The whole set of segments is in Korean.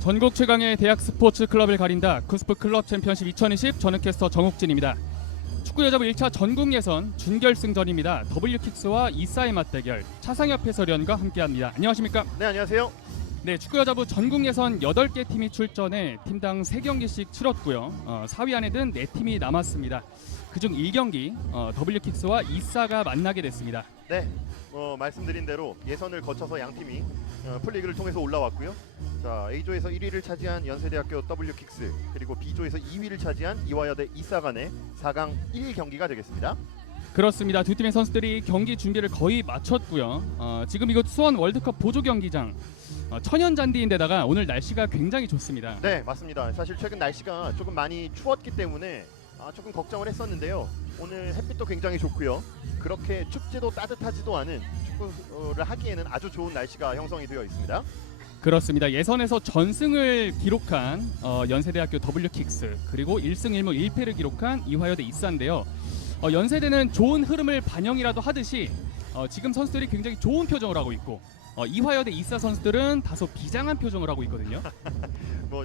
전국 최강의 대학 스포츠 클럽을 가린다. 쿠스프 클럽 챔피언십 2020 저는 캐스터 정욱진입니다. 축구 여자부 1차 전국 예선 준결승전입니다. W킥스와 이사의 맞대결 차상엽 해설위원과 함께합니다. 안녕하십니까? 네, 안녕하세요. 네, 축구 여자부 전국 예선 8개 팀이 출전해 팀당 3경기씩 치렀고요. 4위 안에 든 4팀이 남았습니다. 그중 1경기 W킥스와 이사가 만나게 됐습니다. 네, 말씀드린 대로 예선을 거쳐서 양 팀이 풀리그를 통해서 올라왔고요. 자, A조에서 1위를 차지한 연세대학교 W킥스, 그리고 B조에서 2위를 차지한 이화여대 이사 간의 4강 1경기가 되겠습니다. 그렇습니다. 두 팀의 선수들이 경기 준비를 거의 마쳤고요. 지금 이곳 수원 월드컵 보조 경기장 천연 잔디인데다가 오늘 날씨가 굉장히 좋습니다. 네, 맞습니다. 사실 최근 날씨가 조금 많이 추웠기 때문에 조금 걱정을 했었는데요. 오늘 햇빛도 굉장히 좋고요. 그렇게 춥지도 따뜻하지도 않은 축구를 하기에는 아주 좋은 날씨가 형성이 되어 있습니다. 그렇습니다. 예선에서 전승을 기록한 연세대학교 W킥스, 그리고 1승 1무 1패를 기록한 이화여대 이사인데요. 연세대는 좋은 흐름을 반영이라도 하듯이 지금 선수들이 굉장히 좋은 표정을 하고 있고 이화여대 이사 선수들은 다소 비장한 표정을 하고 있거든요.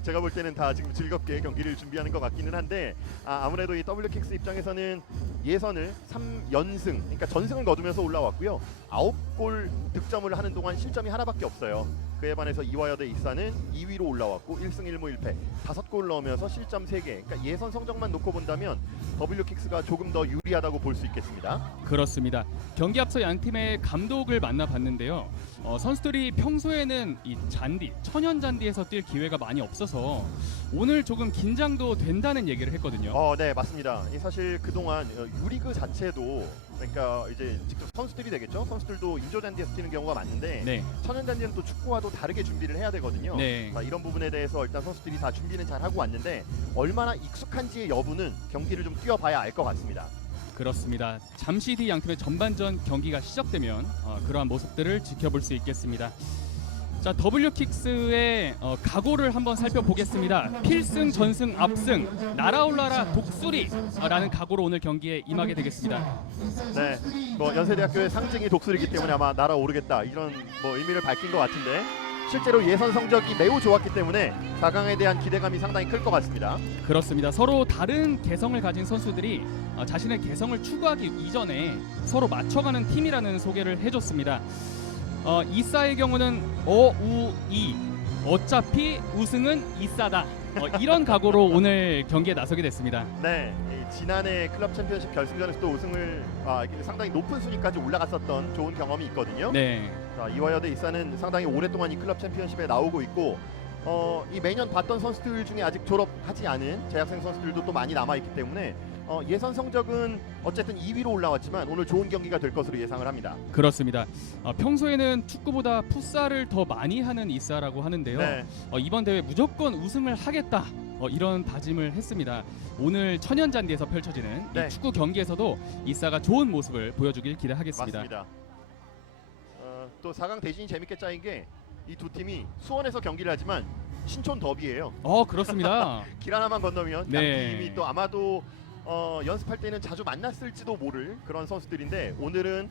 제가 볼 때는 다 지금 즐겁게 경기를 준비하는 것 같기는 한데 아무래도 이 W킥스 입장에서는 예선을 3연승, 그러니까 전승을 거두면서 올라왔고요. 9골 득점을 하는 동안 실점이 하나밖에 없어요. 그에 반해서 이화여대 이사는 2위로 올라왔고 1승 1무 1패 5골 넣으면서 실점 3개. 그러니까 예선 성적만 놓고 본다면 W킥스가 조금 더 유리하다고 볼 수 있겠습니다. 그렇습니다. 경기 앞서 양 팀의 감독을 만나봤는데요. 선수들이 평소에는 이 잔디, 천연 잔디에서 뛸 기회가 많이 없어서 오늘 조금 긴장도 된다는 얘기를 했거든요. 네, 맞습니다. 사실 그동안 유리그 자체도, 그러니까 이제 직접 선수들이 되겠죠. 선수들도 인조 잔디에서 뛰는 경우가 많은데 네. 천연 잔디는 또 축구와도 다르게 준비를 해야 되거든요. 네. 이런 부분에 대해서 일단 선수들이 다 준비는 잘 하고 왔는데 얼마나 익숙한지의 여부는 경기를 좀 뛰어봐야 알 것 같습니다. 그렇습니다. 잠시 뒤 양팀의 전반전 경기가 시작되면 그러한 모습들을 지켜볼 수 있겠습니다. 자, W킥스의 각오를 한번 살펴보겠습니다. 필승, 전승, 압승, 날아올라라 독수리라는 각오로 오늘 경기에 임하게 되겠습니다. 네, 연세대학교의 상징이 독수리이기 때문에 아마 날아오르겠다 이런 의미를 밝힌 것 같은데 실제로 예선 성적이 매우 좋았기 때문에 4강에 대한 기대감이 상당히 클 것 같습니다. 그렇습니다. 서로 다른 개성을 가진 선수들이 자신의 개성을 추구하기 이전에 서로 맞춰가는 팀이라는 소개를 해줬습니다. 이사의 경우는 어우이, 어차피 우승은 이사다, 이런 각오로 오늘 경기에 나서게 됐습니다. 네, 지난해 클럽 챔피언십 결승전에서도 우승을 상당히 높은 순위까지 올라갔었던 좋은 경험이 있거든요. 네. 자, 이화여대 이사는 상당히 오랫동안 이 클럽 챔피언십에 나오고 있고 이 매년 봤던 선수들 중에 아직 졸업하지 않은 재학생 선수들도 또 많이 남아있기 때문에 예선 성적은 어쨌든 2위로 올라왔지만 오늘 좋은 경기가 될 것으로 예상을 합니다. 그렇습니다. 평소에는 축구보다 풋살을 더 많이 하는 이사라고 하는데요. 네. 이번 대회 무조건 우승을 하겠다, 이런 다짐을 했습니다. 오늘 천연잔디에서 펼쳐지는 네. 이 축구 경기에서도 이사가 좋은 모습을 보여주길 기대하겠습니다. 맞습니다. 또 4강 대진이 재밌게 짜인 게 이 두 팀이 수원에서 경기를 하지만 신촌 더비예요. 그렇습니다. 길 하나만 건너면 네. 양 팀이 또 아마도 연습할 때는 자주 만났을지도 모를 그런 선수들인데 오늘은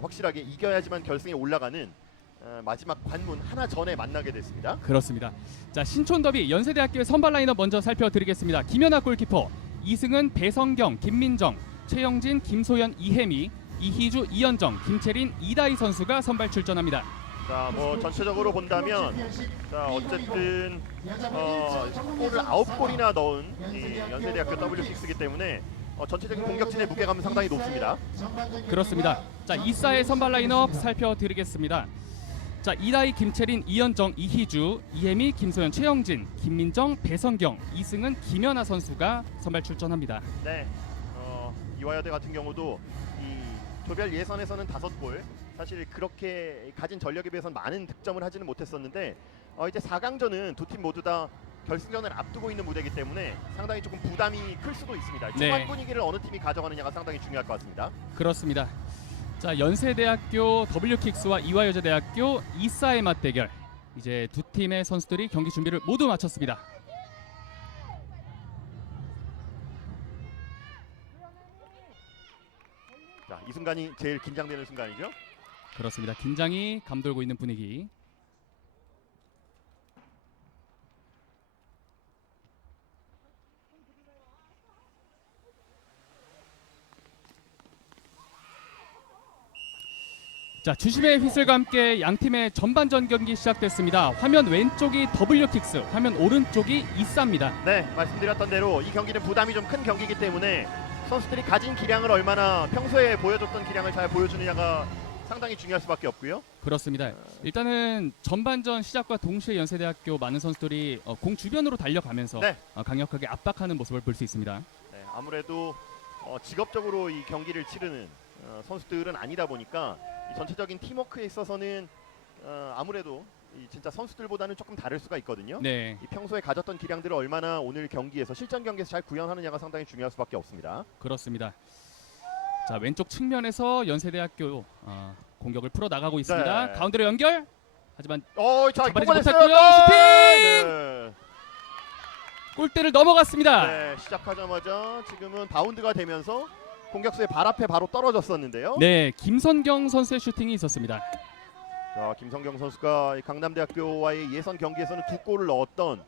확실하게 이겨야지만 결승에 올라가는 마지막 관문 하나 전에 만나게 됐습니다. 그렇습니다. 자, 신촌 더비 연세대학교의 선발 라인업 먼저 살펴드리겠습니다. 김연아 골키퍼, 이승은, 배성경, 김민정, 최영진, 김소연, 이혜미, 이희주, 이현정, 김채린, 이다희 선수가 선발 출전합니다. 자, 전체적으로 본다면 어쨌든 골을 9골이나 넣은 이 연세대학교 W킥스이기 때문에 전체적인 공격진의 무게감은 상당히 높습니다. 그렇습니다. 자, 이사의 선발 라인업 살펴드리겠습니다. 자, 이다희, 김채린, 이현정, 이희주, 이혜미, 김소연, 최영진, 김민정, 배성경, 이승은, 김연아 선수가 선발 출전합니다. 네, 이화여대 같은 경우도 이 조별 예선에서는 5골, 사실 그렇게 가진 전력에 비해서는 많은 득점을 하지는 못했었는데 이제 4강전은 두 팀 모두 다 결승전을 앞두고 있는 무대이기 때문에 상당히 조금 부담이 클 수도 있습니다. 네. 초반 분위기를 어느 팀이 가져가느냐가 상당히 중요할 것 같습니다. 그렇습니다. 자, 연세대학교 W킥스와 이화여자대학교 이사의 맞대결. 이제 두 팀의 선수들이 경기 준비를 모두 마쳤습니다. 자, 이 순간이 제일 긴장되는 순간이죠. 그렇습니다. 긴장이 감돌고 있는 분위기. 자, 주심의 휘슬과 함께 양 팀의 전반전 경기 시작됐습니다. 화면 왼쪽이 W킥스, 화면 오른쪽이 이사입니다. 네, 말씀드렸던 대로 이 경기는 부담이 좀 큰 경기이기 때문에 선수들이 가진 기량을 얼마나 평소에 보여줬던 기량을 잘 보여주느냐가 상당히 중요할 수밖에 없고요. 그렇습니다. 일단은 전반전 시작과 동시에 연세대학교 많은 선수들이 공 주변으로 달려가면서 네. 강력하게 압박하는 모습을 볼 수 있습니다. 네, 아무래도 직업적으로 이 경기를 치르는 선수들은 아니다 보니까 이 전체적인 팀워크에 있어서는 아무래도 이 진짜 선수들보다는 조금 다를 수가 있거든요. 네, 이 평소에 가졌던 기량들을 얼마나 오늘 경기에서 실전 경기에서 잘 구현하느냐가 상당히 중요할 수밖에 없습니다. 그렇습니다. 자, 왼쪽 측면에서 연세대학교 공격을 풀어 나가고 있습니다. 네. 가운데로 연결. 하지만 자, 잡아내지 뽑아냈어요. 못했고요. 슈팅! 네. 골대를 넘어갔습니다. 네, 시작하자마자 지금은 바운드가 되면서 공격수의 발 앞에 바로 떨어졌었는데요. 네, 김선경 선수의 슈팅이 있었습니다. 자, 김성경 선수가 이 강남대학교와의 예선 경기에서는 2골을 넣었던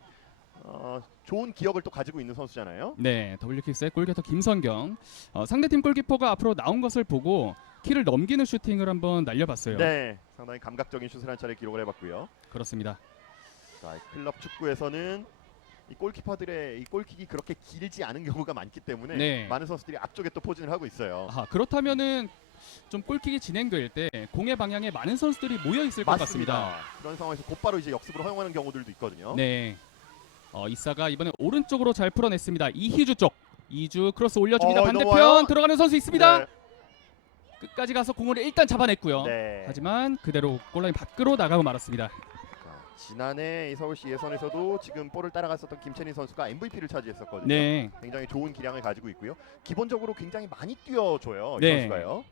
좋은 기억을 또 가지고 있는 선수잖아요. 네, W킥스의 골키퍼 김선경. 상대팀 골키퍼가 앞으로 나온 것을 보고 키를 넘기는 슈팅을 한번 날려봤어요. 네, 상당히 감각적인 슛을 한 차례 기록을 해봤고요. 그렇습니다. 자, 클럽 축구에서는 이 골키퍼들의 이 골킥이 그렇게 길지 않은 경우가 많기 때문에 네. 많은 선수들이 앞쪽에 또 포진을 하고 있어요. 그렇다면은 좀 골킥이 진행될 때 공의 방향에 많은 선수들이 모여 있을 것 같습니다. 그런 상황에서 곧바로 이제 역습으로 허용하는 경우들도 있거든요. 네. 이사가 이번에 오른쪽으로 잘 풀어냈습니다. 이희주 쪽. 이주 크로스 올려줍니다. 반대편 넘어와요? 들어가는 선수 있습니다. 네. 끝까지 가서 공을 일단 잡아냈고요. 네. 하지만 그대로 골라인 밖으로 나가고 말았습니다. 자, 지난해 이 서울시 예선에서도 지금 볼을 따라갔었던 김채린 선수가 MVP를 차지했었거든요. 네. 굉장히 좋은 기량을 가지고 있고요. 기본적으로 굉장히 많이 뛰어줘요. 이 네. 선수가요.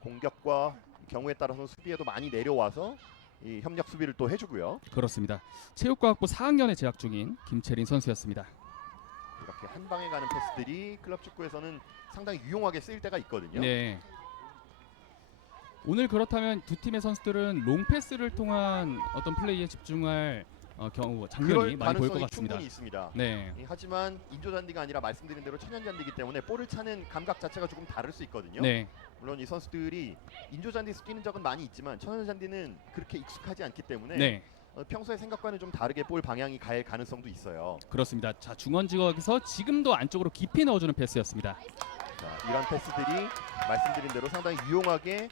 공격과 경우에 따라서 수비에도 많이 내려와서 이 협력 수비를 또 해주고요. 그렇습니다. 체육과학부 4학년에 재학 중인 김채린 선수였습니다. 이렇게 한 방에 가는 패스들이 클럽 축구에서는 상당히 유용하게 쓰일 때가 있거든요. 네. 오늘 그렇다면 두 팀의 선수들은 롱 패스를 통한 어떤 플레이에 집중할 경우 장면이 그럴 많이 보일 것 가능성이 같습니다. 충분히 있습니다. 네. 하지만 인조잔디가 아니라 말씀드린 대로 천연잔디이기 때문에 볼을 차는 감각 자체가 조금 다를 수 있거든요. 네. 물론 이 선수들이 인조잔디에서 뛰는 적은 많이 있지만 천연잔디는 그렇게 익숙하지 않기 때문에 네. 평소의 생각과는 좀 다르게 볼 방향이 갈 가능성도 있어요. 그렇습니다. 자, 중원 지역에서 지금도 안쪽으로 깊이 넣어주는 패스였습니다. 자, 이런 패스들이 말씀드린 대로 상당히 유용하게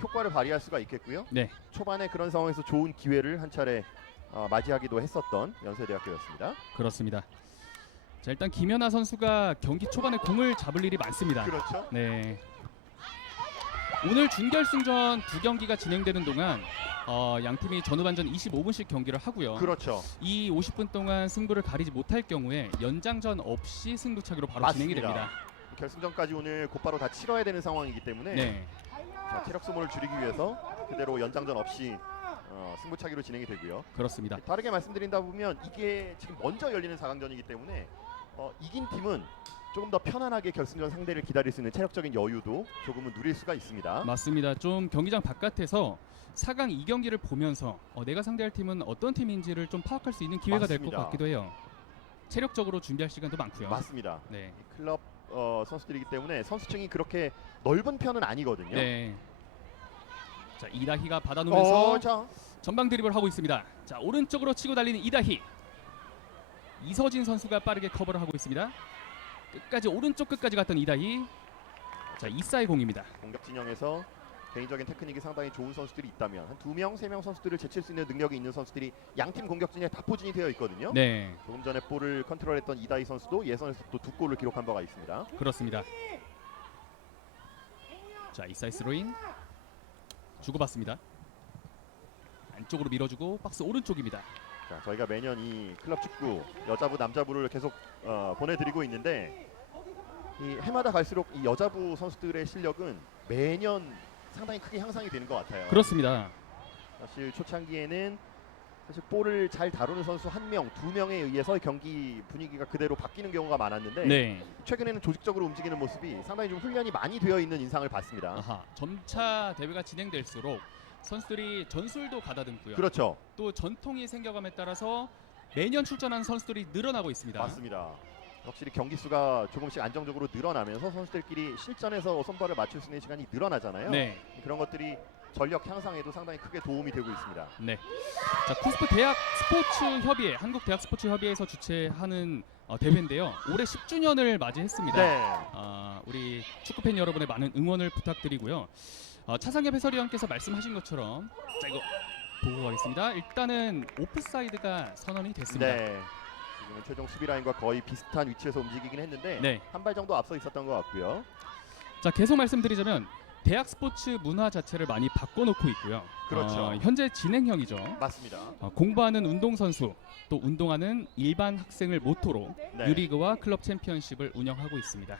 효과를 발휘할 수가 있겠고요. 네. 초반에 그런 상황에서 좋은 기회를 한 차례 맞이하기도 했었던 연세대학교였습니다. 그렇습니다. 자, 일단 김연아 선수가 경기 초반에 공을 잡을 일이 많습니다. 그렇죠. 네. 오늘 준결승전 두 경기가 진행되는 동안 양 팀이 전후반전 25분씩 경기를 하고요. 그렇죠. 이 50분 동안 승부를 가리지 못할 경우에 연장전 없이 승부차기로 바로 진행이 맞습니다. 됩니다. 결승전까지 오늘 곧바로 다 치러야 되는 상황이기 때문에 네. 자, 체력 소모를 줄이기 위해서 그대로 연장전 없이 승부차기로 진행이 되고요. 그렇습니다. 다르게 말씀드린다 보면 이게 지금 먼저 열리는 4강전이기 때문에 이긴 팀은 조금 더 편안하게 결승전 상대를 기다릴 수 있는 체력적인 여유도 조금은 누릴 수가 있습니다. 맞습니다. 좀 경기장 바깥에서 4강 2경기를 보면서 내가 상대할 팀은 어떤 팀인지를 좀 파악할 수 있는 기회가 될 것 맞습니다. 같기도 해요. 체력적으로 준비할 시간도 많고요. 맞습니다. 네. 이 클럽 선수들이기 때문에 선수층이 그렇게 넓은 편은 아니거든요. 네. 자, 이다희가 받아놓으면서 자, 전방 드리블 하고 있습니다. 자, 오른쪽으로 치고 달리는 이다희. 이서진 선수가 빠르게 커버를 하고 있습니다. 끝까지 오른쪽 끝까지 갔던 이다희. 자, 이사의 공입니다. 공격 진영에서 개인적인 테크닉이 상당히 좋은 선수들이 있다면 한 2명, 3명 선수들을 제칠 수 있는 능력이 있는 선수들이 양팀 공격 진영에 다 포진이 되어 있거든요. 네, 조금 전에 볼을 컨트롤했던 이다희 선수도 예선에서 또 2골을 기록한 바가 있습니다. 그렇습니다. 자, 이사의 스로인 주고받습니다. 안쪽으로 밀어주고 박스 오른쪽입니다. 자, 저희가 매년 이 클럽 축구 여자부 남자부를 계속 보내드리고 있는데 이 해마다 갈수록 이 여자부 선수들의 실력은 매년 상당히 크게 향상이 되는 것 같아요. 그렇습니다. 사실 초창기에는 사실 볼을 잘 다루는 선수 1명, 2명에 의해서 경기 분위기가 그대로 바뀌는 경우가 많았는데 네. 최근에는 조직적으로 움직이는 모습이 상당히 좀 훈련이 많이 되어 있는 인상을 받습니다. 아하, 점차 대회가 진행될수록 선수들이 전술도 가다듬고요. 그렇죠. 또 전통이 생겨감에 따라서 매년 출전하는 선수들이 늘어나고 있습니다. 맞습니다. 확실히 경기 수가 조금씩 안정적으로 늘어나면서 선수들끼리 실전에서 손발을 맞출 수 있는 시간이 늘어나잖아요. 네, 그런 것들이 전력 향상에도 상당히 크게 도움이 되고 있습니다. 네. 자, 쿠스프 대학 스포츠 협의회, 한국 대학 스포츠 협의회에서 주최하는 대회인데요. 올해 10주년을 맞이했습니다. 네. 우리 축구팬 여러분의 많은 응원을 부탁드리고요. 차상엽 해설위원께서 말씀하신 것처럼 자 이거 보고 가겠습니다. 일단은 오프사이드가 선언이 됐습니다. 네. 지금은 최종 수비 라인과 거의 비슷한 위치에서 움직이긴 했는데 네. 한 발 정도 앞서 있었던 것 같고요. 자, 계속 말씀드리자면 대학 스포츠 문화 자체를 많이 바꿔놓고 있고요. 그렇죠. 현재 진행형이죠. 맞습니다. 공부하는 운동선수 또 운동하는 일반 학생을 모토로 네. 유리그와 클럽 챔피언십을 운영하고 있습니다.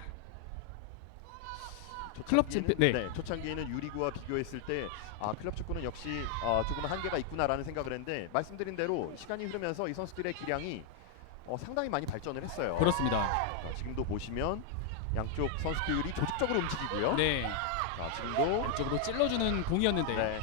클럽 초창기에는, 챔피- 네. 초창기에는 유리구와 비교했을 때 클럽 축구는 역시 조금 한계가 있구나라는 생각을 했는데 말씀드린 대로 시간이 흐르면서 이 선수들의 기량이 상당히 많이 발전을 했어요. 그렇습니다. 자, 지금도 보시면 양쪽 선수들이 조직적으로 움직이고요. 네, 자, 지금도 왼쪽으로 찔러주는 공이었는데 네.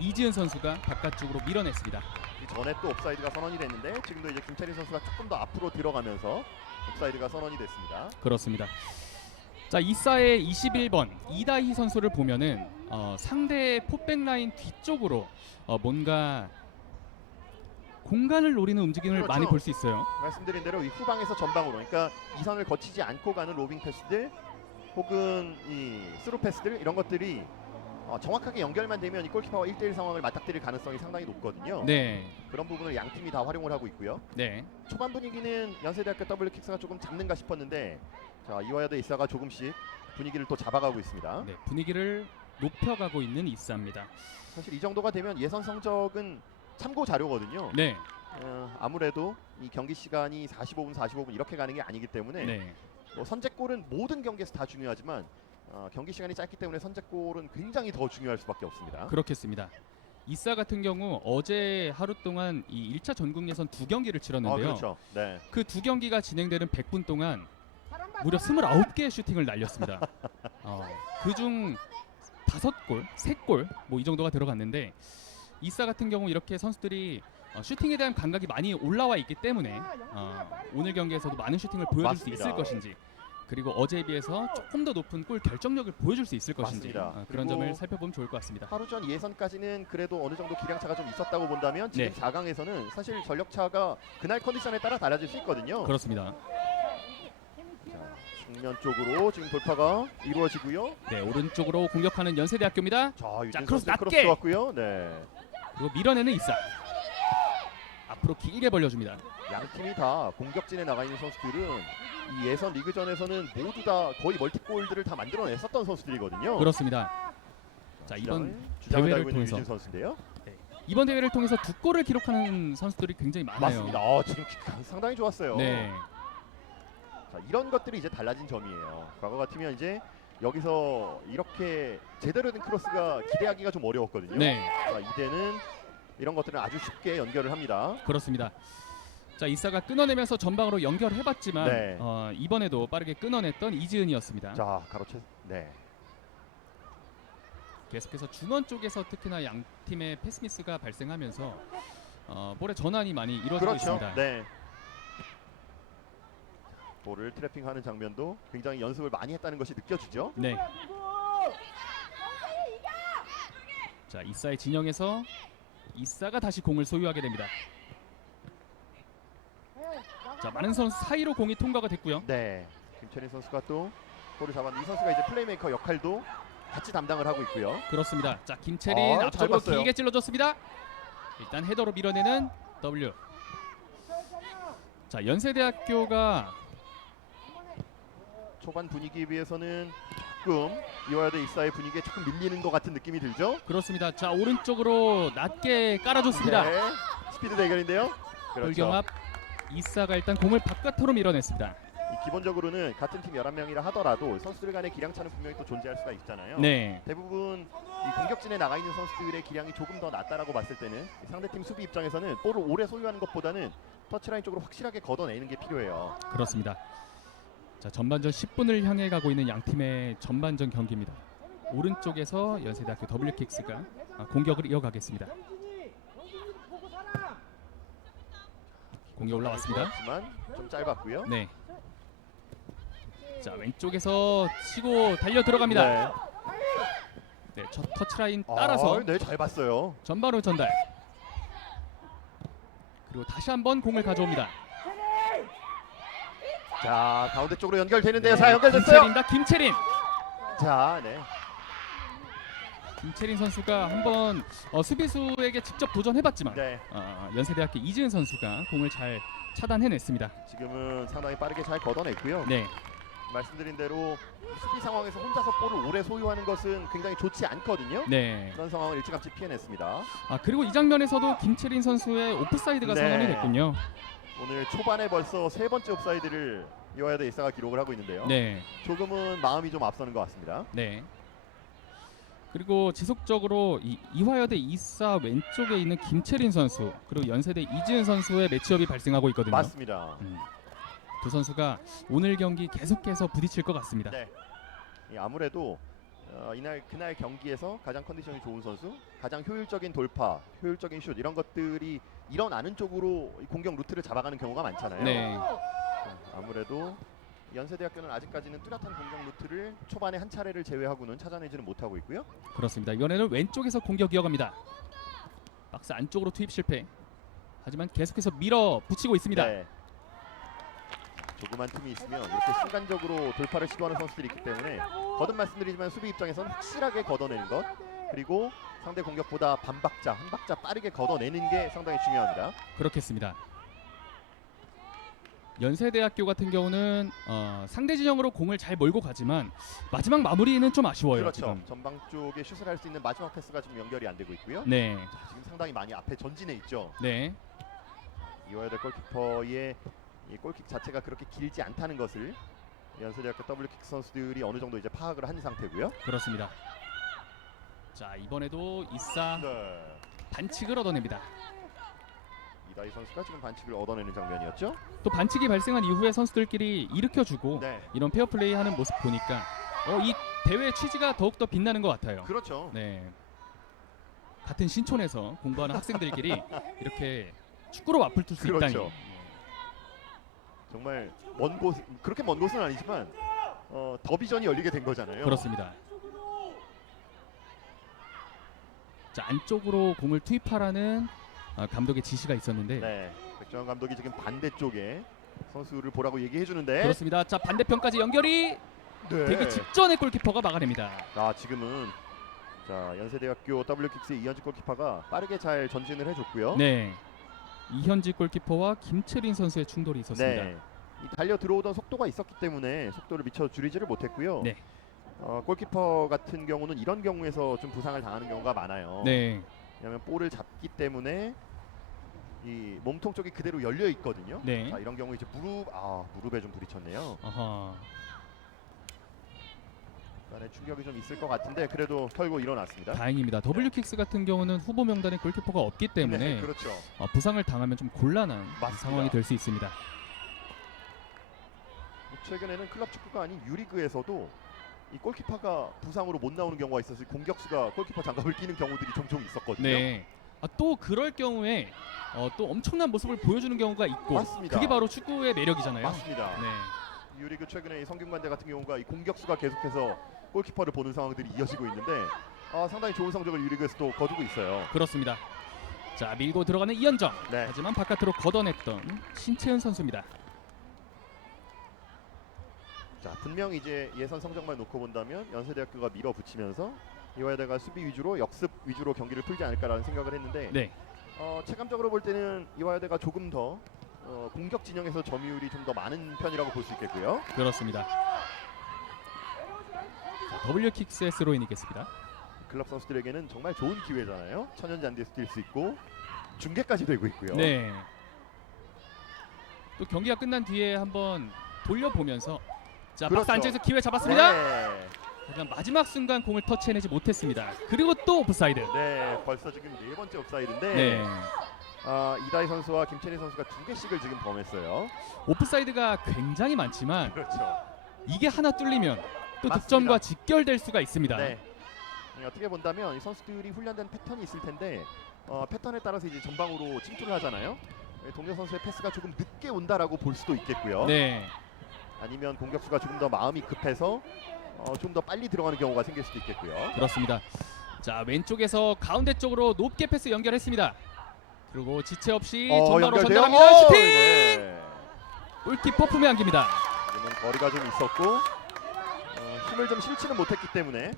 이지은 선수가 바깥쪽으로 밀어냈습니다. 이 전에 또 옵사이드가 선언이 됐는데 지금도 이제 김채린 선수가 조금 더 앞으로 들어가면서 옵사이드가 선언이 됐습니다. 그렇습니다. 자, 이사의 21번 이다희 선수를 보면은 상대 포백 라인 뒤쪽으로 뭔가 공간을 노리는 움직임을 그렇죠. 많이 볼 수 있어요. 말씀드린 대로 이 후방에서 전방으로, 그러니까 이 선을 거치지 않고 가는 로빙 패스들 혹은 이 스루 패스들 이런 것들이 정확하게 연결만 되면 이 골키퍼와 1대1 상황을 맞닥뜨릴 가능성이 상당히 높거든요. 네, 그런 부분을 양 팀이 다 활용을 하고 있고요. 네, 초반 분위기는 연세대학교 W킥스가 조금 잡는가 싶었는데 자, 이화여대 이사가 조금씩 분위기를 또 잡아가고 있습니다. 네, 분위기를 높여가고 있는 이사입니다. 사실 이 정도가 되면 예선 성적은 참고 자료거든요. 네, 아무래도 이 경기 시간이 45분 이렇게 가는 게 아니기 때문에 네, 선제골은 모든 경기에서 다 중요하지만 경기 시간이 짧기 때문에 선제골은 굉장히 더 중요할 수밖에 없습니다. 그렇겠습니다. 이사 같은 경우 어제 하루 동안 이 1차 전국 예선 2경기를 치렀는데요. 그렇죠. 네. 그 2경기가 진행되는 100분 동안 무려 29개의 슈팅을 날렸습니다. 그중 5골, 3골 뭐 이 정도가 들어갔는데 이사 같은 경우 이렇게 선수들이 슈팅에 대한 감각이 많이 올라와 있기 때문에 오늘 경기에서도 많은 슈팅을 보여줄 맞습니다. 수 있을 것인지, 그리고 어제에 비해서 조금 더 높은 골 결정력을 보여줄 수 있을 것인지 맞습니다. 그런 그리고 점을 살펴보면 좋을 것 같습니다. 하루 전 예선까지는 그래도 어느 정도 기량차가 좀 있었다고 본다면 지금 네. 4강에서는 사실 전력차가 그날 컨디션에 따라 달라질 수 있거든요. 그렇습니다. 자, 측면 쪽으로 지금 돌파가 이루어지고요. 네, 오른쪽으로 공격하는 연세대학교입니다. 자, 유진 크로스 선수 낮게! 크로스 좋았고요. 네. 그리고 밀어내는 이사. 앞으로 길게 벌려줍니다. 양 팀이 다 공격진에 나가 있는 선수들은 이 예선 리그전에서는 모두 다 거의 멀티골들을 다 만들어냈었던 선수들이거든요. 그렇습니다. 자, 이번 주장을 대회를 달고 있는 통해서 유진 선수인데요. 이번 대회를 통해서 2골을 기록하는 선수들이 굉장히 많아요. 맞습니다. 지금 상당히 좋았어요. 네, 자, 이런 것들이 이제 달라진 점이에요. 과거 같으면 이제 여기서 이렇게 제대로 된 크로스가 기대하기가 좀 어려웠거든요. 네, 자, 이제는 이런 것들을 아주 쉽게 연결을 합니다. 그렇습니다. 자, 이사가 끊어내면서 전방으로 연결해봤지만 네. 이번에도 빠르게 끊어냈던 이지은이었습니다. 자, 가로채. 네. 계속해서 중원 쪽에서 특히나 양 팀의 패스미스가 발생하면서 볼의 전환이 많이 이루어지고 그렇죠. 있습니다. 네. 볼을 트래핑하는 장면도 굉장히 연습을 많이 했다는 것이 느껴지죠. 네. 자, 이사의 진영에서 이사가 다시 공을 소유하게 됩니다. 자, 많은 선수 사이로 공이 통과가 됐고요. 네. 김철인 선수가 또 볼을 잡았는데 이 선수가 이제 플레이메이커 역할도 같이 담당을 하고 있고요. 그렇습니다. 자, 김채린 잘 앞쪽으로 봤어요. 길게 찔러줬습니다. 일단 헤더로 밀어내는 W. 자, 연세대학교가 초반 분위기에 비해서는 조금 이화여대 이사의 분위기에 조금 밀리는 것 같은 느낌이 들죠. 그렇습니다. 자, 오른쪽으로 낮게 깔아줬습니다. 네. 스피드 대결인데요. 그렇죠. 골경합 이사가 일단 공을 바깥으로 밀어냈습니다. 기본적으로는 같은 팀 11명이라 하더라도 선수들 간의 기량차는 분명히 또 존재할 수가 있잖아요. 네, 대부분 이 공격진에 나가 있는 선수들의 기량이 조금 더 낮다라고 봤을 때는 상대팀 수비 입장에서는 볼을 오래 소유하는 것보다는 터치라인 쪽으로 확실하게 걷어내는 게 필요해요. 그렇습니다. 자, 전반전 10분을 향해 가고 있는 양 팀의 전반전 경기입니다. 오른쪽에서 연세대학교 W킥스가 공격을 이어가겠습니다. 공이 올라왔습니다. 하지만 좀 짧았고요. 네. 자, 왼쪽에서 치고 달려 들어갑니다. 네. 네, 첫 터치라인 따라서 네, 잘 봤어요. 전바로 전달. 그리고 다시 한번 공을 가져옵니다. 자, 가운데 쪽으로 연결되는데요. 네, 자, 연결됐어요. 김채린입니다. 김채린. 자, 네. 김채린 선수가 한번 수비수에게 직접 도전해봤지만 네. 연세대학교 이지은 선수가 공을 잘 차단해냈습니다. 지금은 상당히 빠르게 잘 걷어냈고요. 네, 말씀드린 대로 수비 상황에서 혼자서 볼을 오래 소유하는 것은 굉장히 좋지 않거든요. 네. 그런 상황을 일찌감치 피해냈습니다. 그리고 이 장면에서도 김채린 선수의 오프사이드가 네. 선언이 됐군요. 오늘 초반에 벌써 3번째 옵사이드를 이화여대 이사가 기록을 하고 있는데요. 네, 조금은 마음이 좀 앞서는 것 같습니다. 네. 그리고 지속적으로 이화여대 이사 왼쪽에 있는 김채린 선수 그리고 연세대 이지은 선수의 매치업이 발생하고 있거든요. 맞습니다. 두 선수가 오늘 경기 계속해서 부딪힐 것 같습니다. 네. 아무래도 그날 경기에서 가장 컨디션이 좋은 선수, 가장 효율적인 돌파, 효율적인 슛 이런 것들이 일어나는 쪽으로 공격 루트를 잡아가는 경우가 많잖아요. 네. 아무래도 연세대학교는 아직까지는 뚜렷한 공격 루트를 초반에 한 차례를 제외하고는 찾아내지는 못하고 있고요. 그렇습니다. 이번에는 왼쪽에서 공격 이어갑니다. 박스 안쪽으로 투입 실패. 하지만 계속해서 밀어붙이고 있습니다. 네. 조그만 틈이 있으면 이렇게 순간적으로 돌파를 시도하는 선수들이 있기 때문에 거듭 말씀드리지만 수비 입장에서는 확실하게 걷어내는 것, 그리고 상대 공격보다 한 박자 빠르게 걷어내는 게 상당히 중요합니다. 그렇겠습니다. 연세대학교 같은 경우는 상대 진영으로 공을 잘 몰고 가지만 마지막 마무리는 좀 아쉬워요. 그렇죠. 지금. 전방 쪽에 슛을 할 수 있는 마지막 패스가 지금 연결이 안 되고 있고요. 네, 자, 지금 상당히 많이 앞에 전진해 있죠. 네, 이화여대 골키퍼의 이 골킥 자체가 그렇게 길지 않다는 것을 연세대학교 더블킥 선수들이 어느 정도 이제 파악을 한 상태고요. 그렇습니다. 자, 이번에도 이사 네. 반칙을 얻어냅니다. 이다희 선수가 지금 반칙을 얻어내는 장면이었죠. 또 반칙이 발생한 이후에 선수들끼리 일으켜주고 네, 이런 페어플레이하는 모습 보니까 이 대회 취지가 더욱더 빛나는 것 같아요. 그렇죠. 네, 같은 신촌에서 공부하는 학생들끼리 이렇게 축구로 맞붙을 수 그렇죠. 있다니. 정말 먼 곳, 그렇게 먼 곳은 아니지만 더비전이 열리게 된 거잖아요. 그렇습니다. 자, 안쪽으로 공을 투입하라는 감독의 지시가 있었는데 네, 백정환 감독이 지금 반대쪽에 선수를 보라고 얘기해 주는데 그렇습니다. 자, 반대편까지 연결이 되기 직전에 골키퍼가 막아냅니다. 지금은 자 연세대학교 더블유킥스의 이현주 골키퍼가 빠르게 잘 전진을 해줬고요. 네, 이현지 골키퍼와 김채린 선수의 충돌이 있었습니다. 네, 이 달려 들어오던 속도가 있었기 때문에 속도를 미처 줄이지를 못했고요. 네. 골키퍼 같은 경우는 이런 경우에서 좀 부상을 당하는 경우가 많아요. 네, 왜냐하면 볼을 잡기 때문에 이 몸통 쪽이 그대로 열려 있거든요. 네. 자, 이런 경우 이제 무릎에 좀 부딪혔네요. 아하. 약간의 충격이 좀 있을 것 같은데 그래도 털고 일어났습니다. 다행입니다. 더블유킥스 같은 경우는 후보 명단에 골키퍼가 없기 때문에 네, 그렇죠. 부상을 당하면 좀 곤란한 맞습니다. 상황이 될 수 있습니다. 최근에는 클럽 축구가 아닌 유리그에서도 이 골키퍼가 부상으로 못 나오는 경우가 있어서 공격수가 골키퍼 장갑을 끼는 경우들이 종종 있었거든요. 네. 또 그럴 경우에 또 엄청난 모습을 보여주는 경우가 있고 맞습니다. 그게 바로 축구의 매력이잖아요. 맞습니다. 네. 유리그 최근에 이 성균관대 같은 경우가 이 공격수가 계속해서 골키퍼를 보는 상황들이 이어지고 있는데 상당히 좋은 성적을 유리그에서도 거두고 있어요. 그렇습니다. 자, 밀고 들어가는 이현정. 네. 하지만 바깥으로 걷어냈던 신채은 선수입니다. 자, 분명 이제 예선 성적만 놓고 본다면 연세대학교가 밀어붙이면서 이화여대가 수비 위주로 역습 위주로 경기를 풀지 않을까라는 생각을 했는데 네. 체감적으로 볼 때는 이화여대가 조금 더 공격 진영에서 점유율이 좀 더 많은 편이라고 볼 수 있겠고요. 그렇습니다. 자, W킥스의 스로인이겠습니다. 클럽 선수들에게는 정말 좋은 기회잖아요. 천연잔디에서 뛸 수 있고 중계까지 되고 있고요. 네. 또 경기가 끝난 뒤에 한번 돌려보면서 자, 그렇죠. 박스 안쪽에서 기회 잡았습니다. 네. 하지만 마지막 순간 공을 터치해내지 못했습니다. 그리고 또 오프사이드. 네, 벌써 지금 4번째 옵사이드인데 네. 이다희 선수와 김채린 선수가 2개씩을 지금 범했어요. 오프사이드가 굉장히 많지만 그렇죠. 이게 하나 뚫리면 또 맞습니다. 득점과 직결될 수가 있습니다. 네. 어떻게 본다면 이 선수들이 훈련된 패턴이 있을 텐데 패턴에 따라서 이제 전방으로 침투를 하잖아요. 동료 선수의 패스가 조금 늦게 온다라고 볼 수도 있겠고요. 네. 아니면 공격수가 조금 더 마음이 급해서 좀 더 빨리 들어가는 경우가 생길 수도 있겠고요. 그렇습니다. 자, 왼쪽에서 가운데 쪽으로 높게 패스 연결했습니다. 그리고 지체 없이 전바로 연결돼요? 전달합니다. 슈팅! 네. 골키퍼 품에 안깁니다. 지금은 거리가 좀 있었고 힘을 좀 실지는 못했기 때문에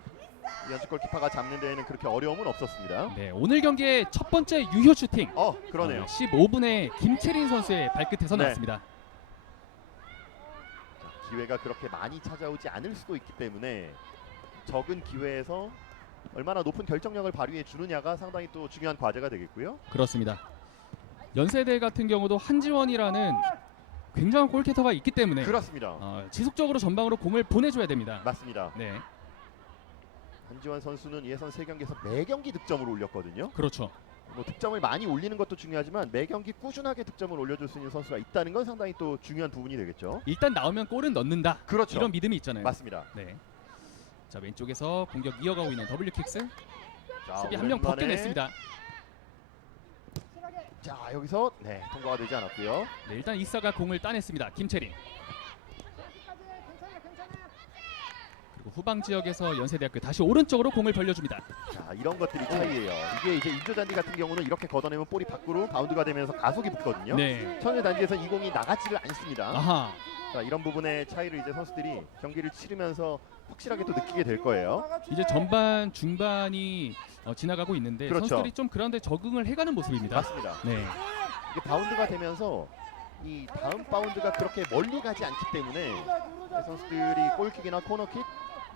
이현주 골키퍼가 잡는 데에는 그렇게 어려움은 없었습니다. 네, 오늘 경기의 첫 번째 유효 슈팅. 그러네요. 15분에 김채린 선수의 발끝에서 네. 나왔습니다. 자, 기회가 그렇게 많이 찾아오지 않을 수도 있기 때문에 적은 기회에서 얼마나 높은 결정력을 발휘해 주느냐가 상당히 또 중요한 과제가 되겠고요. 그렇습니다. 연세대 같은 경우도 한지원이라는 굉장한 골키터가 있기 때문에 그렇습니다. 지속적으로 전방으로 공을 보내줘야 됩니다. 맞습니다. 네, 한지원 선수는 예선 3경기에서 매 경기 득점을 올렸거든요. 그렇죠. 뭐 득점을 많이 올리는 것도 중요하지만 매 경기 꾸준하게 득점을 올려줄 수 있는 선수가 있다는 건 상당히 또 중요한 부분이 되겠죠. 일단 나오면 골은 넣는다. 그렇죠. 이런 믿음이 있잖아요. 맞습니다. 네. 자, 왼쪽에서 공격 이어가고 있는 W킥스. 자, 수비 한 명 오랜만에 벗겨냈습니다. 자, 여기서 통과가 되지 않았고요. 네, 일단 이사가 공을 따냈습니다. 김채린. 그리고 후방 지역에서 연세대학교 다시 오른쪽으로 공을 벌려줍니다. 자, 이런 것들이 차이예요. 이게 이제 인조잔디 같은 경우는 이렇게 걷어내면 볼이 밖으로 바운드가 되면서 가속이 붙거든요. 네. 천연단지에서 이 공이 나가지를 않습니다. 아하. 자, 이런 부분의 차이를 이제 선수들이 경기를 치르면서 확실하게 또 느끼게 될 거예요. 이제 전반 중반이 지나가고 있는데 그렇죠. 선수들이 좀 그런데 적응을 해가는 모습입니다. 맞습니다. 네. 이게 바운드가 되면서 이 다음 바운드가 그렇게 멀리 가지 않기 때문에 선수들이 골킥이나 코너킥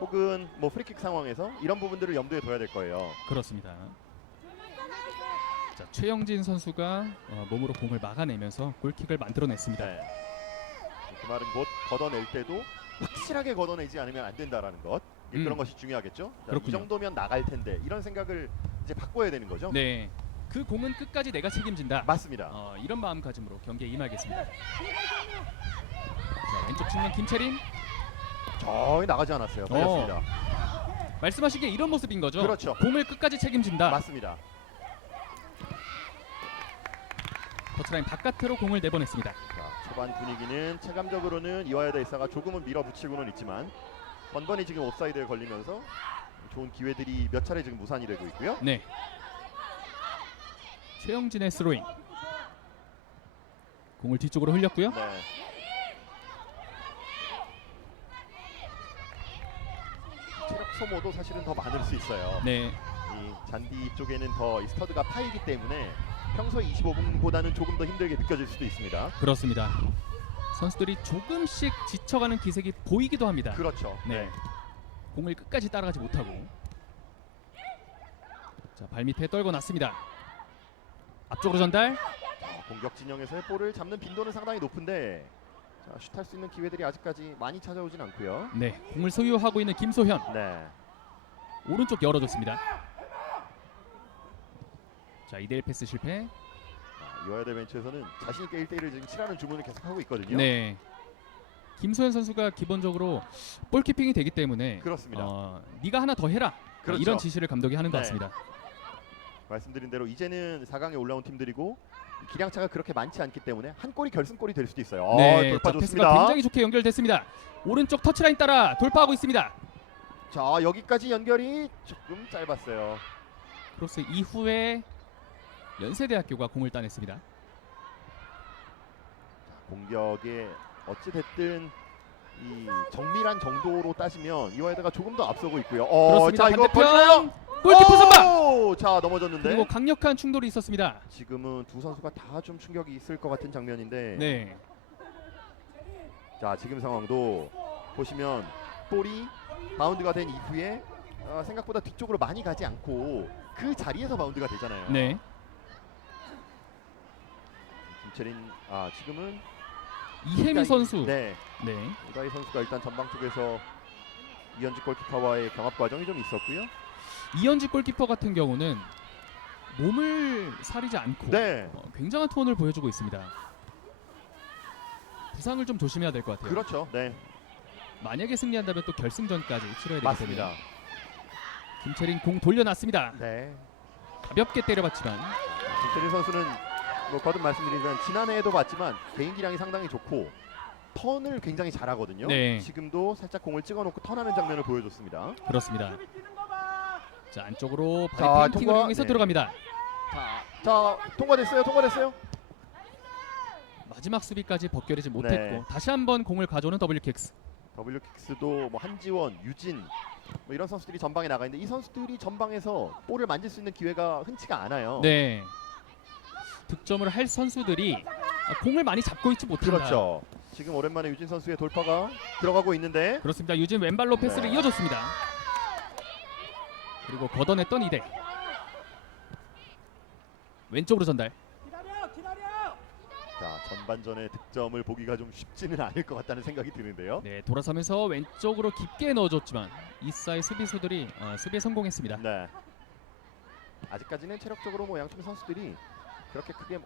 혹은 뭐 프리킥 상황에서 이런 부분들을 염두에 둬야 될 거예요. 그렇습니다. 자, 최영진 선수가 몸으로 공을 막아내면서 골킥을 만들어냈습니다. 네. 그 말은 곧 걷어낼 때도 확실하게 걷어내지 않으면 안 된다라는 것. 그런 것이 중요하겠죠. 자, 이 그렇군요. 정도면 나갈 텐데 이런 생각을 이제 바꿔야 되는 거죠. 네. 그 공은 끝까지 내가 책임진다. 맞습니다. 이런 마음가짐으로 경기에 임하겠습니다. 자, 왼쪽 측면 김채린. 저기 나가지 않았어요. 걸렸습니다. 말씀하신 게 이런 모습인 거죠. 그렇죠. 공을 끝까지 책임진다. 맞습니다. 터치라인 바깥으로 공을 내보냈습니다. 자, 초반 분위기는 체감적으로는 이화여대 이사가 조금은 밀어붙이고는 있지만 번번이 지금 옵사이드에 걸리면서 좋은 기회들이 몇 차례 지금 무산이 되고 있고요. 네. 최영진의 스로잉. 공을 뒤쪽으로 흘렸고요. 네. 체력 소모도 사실은 더 많을 수 있어요. 네. 이 잔디 쪽에는 더 이 스터드가 파이기 때문에 평소 25분보다는 조금 더 힘들게 느껴질 수도 있습니다. 그렇습니다. 선수들이 조금씩 지쳐가는 기색이 보이기도 합니다. 그렇죠. 네. 공을 끝까지 따라가지 못하고. 자, 발밑에 떨궈 놨습니다. 앞쪽으로 전달. 공격 진영에서의 볼을 잡는 빈도는 상당히 높은데 슛할 수 있는 기회들이 아직까지 많이 찾아오진 않고요. 네. 공을 소유하고 있는 김소현. 네. 오른쪽 열어줬습니다. 자, 2대1 패스 실패. 이화여대 벤치에서는 자신 있게 1대1을 지금 치라는 주문을 계속하고 있거든요. 네. 김소현 선수가 기본적으로 볼키핑이 되기 때문에 그렇습니다. 네가 하나 더 해라. 그렇죠. 이런 지시를 감독이 하는 것 네. 같습니다. 말씀드린 대로 이제는 4강에 올라온 팀들이고 기량차가 그렇게 많지 않기 때문에 한 골이 결승골이 될 수도 있어요. 네, 돌파 자, 좋습니다. 패스가 굉장히 좋게 연결됐습니다. 오른쪽 터치라인 따라 돌파하고 있습니다. 자, 여기까지 연결이 조금 짧았어요. 크로스 이후에 연세대학교가 공을 따냈습니다. 공격에 어찌 됐든 이 정밀한 정도로 따지면 이화여대가 조금 더 앞서고 있고요. 그렇습니다. 자, 이거 반대편 골키퍼 선방. 자, 넘어졌는데. 그리고 강력한 충돌이 있었습니다. 지금은 두 선수가 다 좀 충격이 있을 것 같은 장면인데. 네. 자, 지금 상황도 보시면 볼이 바운드가 된 이후에 생각보다 뒤쪽으로 많이 가지 않고 그 자리에서 바운드가 되잖아요. 네. 김채린 지금은 이혜미 선수. 네. 네. 우다희 선수가 일단 전방 쪽에서 이현지 골키퍼와의 경합 과정이 좀 있었고요. 이현지 골키퍼 같은 경우는 몸을 사리지 않고 네. 굉장한 투혼을 보여주고 있습니다. 부상을 좀 조심해야 될 것 같아요. 그렇죠. 네. 만약에 승리한다면 또 결승전까지 치러야 되기 맞습니다. 때문에. 김채린 공 돌려놨습니다. 네. 가볍게 때려봤지만 김채린 선수는 뭐 거듭 말씀드리지만 지난해에도 봤지만 개인 기량이 상당히 좋고 턴을 굉장히 잘하거든요. 네. 지금도 살짝 공을 찍어놓고 턴하는 장면을 보여줬습니다. 그렇습니다. 자, 안쪽으로 자, 바디 페인팅을 통과. 이용해서 네. 들어갑니다. 자, 통과됐어요. 통과됐어요. 마지막 수비까지 벗겨내지 못했고 네. 다시 한번 공을 가져오는 WKX. WKX도 뭐 한지원, 유진 뭐 이런 선수들이 전방에 나가 있는데 이 선수들이 전방에서 볼을 만질 수 있는 기회가 흔치가 않아요. 네. 득점을 할 선수들이 공을 많이 잡고 있지 못한다. 그렇죠. 지금 오랜만에 유진 선수의 돌파가 들어가고 있는데 그렇습니다. 유진 왼발로 패스를 네. 이어줬습니다. 그리고 걷어냈던 이대. 왼쪽으로 전달. 자, 전반전의 득점을 보기가 좀 쉽지는 않을 것 같다는 생각이 드는데요. 네, 돌아서면서 왼쪽으로 깊게 넣어줬지만 이사의 수비수들이 수비에 성공했습니다. 네. 아직까지는 체력적으로 뭐 양팀 선수들이 그렇게 크게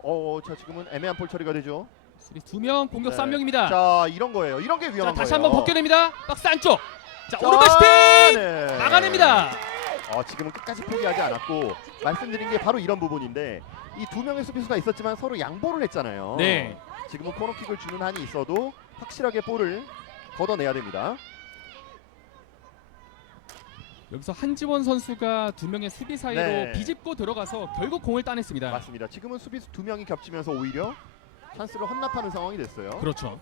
저 지금은 애매한 볼 처리가 되죠. 수비 2명, 공격 네. 3명입니다. 자, 이런 거예요. 이런 게 자, 위험한 다시 거예요. 한번 벗겨냅니다. 박스 안쪽. 자, 자, 오른발 슈팅! 네. 막아냅니다. 지금은 끝까지 포기하지 않았고 말씀드린 게 바로 이런 부분인데 이 두 명의 수비수가 있었지만 서로 양보를 했잖아요. 네. 지금은 코너킥을 주는 한이 있어도 확실하게 볼을 걷어내야 됩니다. 여기서 한지원 선수가 두 명의 수비 사이로 네. 비집고 들어가서 결국 공을 따냈습니다. 맞습니다. 지금은 수비수 두 명이 겹치면서 오히려 찬스를 헌납하는 상황이 됐어요. 그렇죠.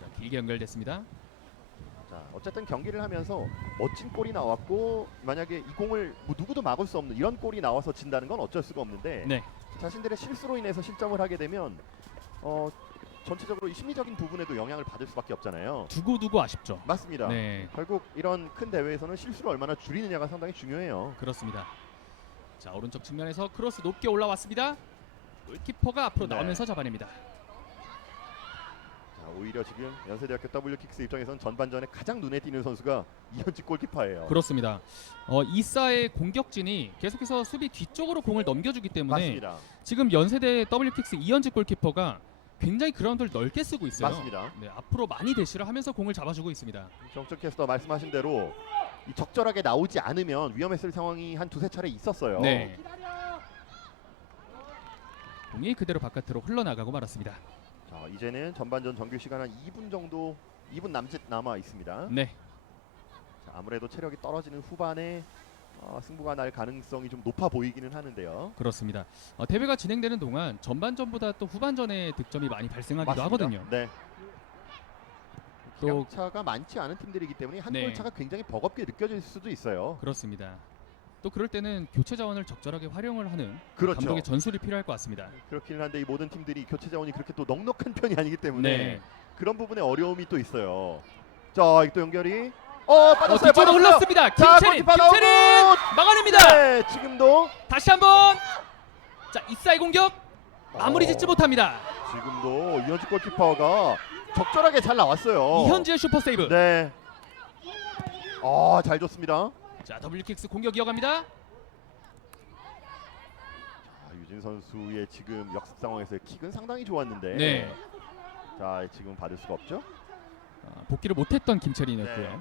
자, 길게 연결됐습니다. 자, 어쨌든 경기를 하면서 멋진 골이 나왔고 만약에 이 공을 뭐 누구도 막을 수 없는 이런 골이 나와서 진다는 건 어쩔 수가 없는데 네. 자신들의 실수로 인해서 실점을 하게 되면 전체적으로 이 심리적인 부분에도 영향을 받을 수밖에 없잖아요. 두고두고 아쉽죠. 맞습니다. 네, 결국 이런 큰 대회에서는 실수를 얼마나 줄이느냐가 상당히 중요해요. 그렇습니다. 자, 오른쪽 측면에서 크로스 높게 올라왔습니다. 골키퍼가 앞으로 네. 나오면서 잡아냅니다. 자, 오히려 지금 연세대학교 WKX 입장에서는 전반전에 가장 눈에 띄는 선수가 이현지 골키퍼예요. 그렇습니다. 이사의 공격진이 계속해서 수비 뒤쪽으로 공을 넘겨주기 때문에 맞습니다. 지금 연세대 WKX 이현직 골키퍼가 굉장히 그라운드를 넓게 쓰고 있어요. 맞습니다. 네, 앞으로 많이 대시를 하면서 공을 잡아주고 있습니다. 정적 캐스터 말씀하신 대로 이 적절하게 나오지 않으면 위험했을 상황이 한 두세 차례 있었어요. 네. 공이 그대로 바깥으로 흘러나가고 말았습니다. 자, 이제는 전반전 정규 시간 한 2분 정도 2분 남짓 남아 있습니다. 네, 자, 아무래도 체력이 떨어지는 후반에 승부가 날 가능성이 좀 높아 보이기는 하는데요. 그렇습니다. 대회가 진행되는 동안 전반전보다 또 후반전에 득점이 많이 발생하기도 맞습니다. 하거든요. 네. 또 기량차가 많지 않은 팀들이기 때문에 한 네. 골차가 굉장히 버겁게 느껴질 수도 있어요. 그렇습니다. 또 그럴 때는 교체 자원을 적절하게 활용을 하는 그렇죠. 감독의 전술이 필요할 것 같습니다. 그렇기는 한데 이 모든 팀들이 교체 자원이 그렇게 또 넉넉한 편이 아니기 때문에 네. 그런 부분에 어려움이 또 있어요. 자, 또 연결이 빠졌어요. 뒤쪽으로 빠졌어요. 흘렀습니다. 자, 김채린, 골키퍼 나오고! 김채린 막아냅니다. 네, 지금도 다시 한번. 자, 이사의 공격 마무리 짓지 못합니다. 지금도 이현지 골키퍼가 적절하게 잘 나왔어요. 이현지의 슈퍼 세이브. 네. 잘 줬습니다. 자, WKX 공격 이어갑니다. 유진 선수의 지금 역습 상황에서의 킥은 상당히 좋았는데 네. 자, 지금 받을 수가 없죠. 복귀를 못했던 김채린이었고요. 네.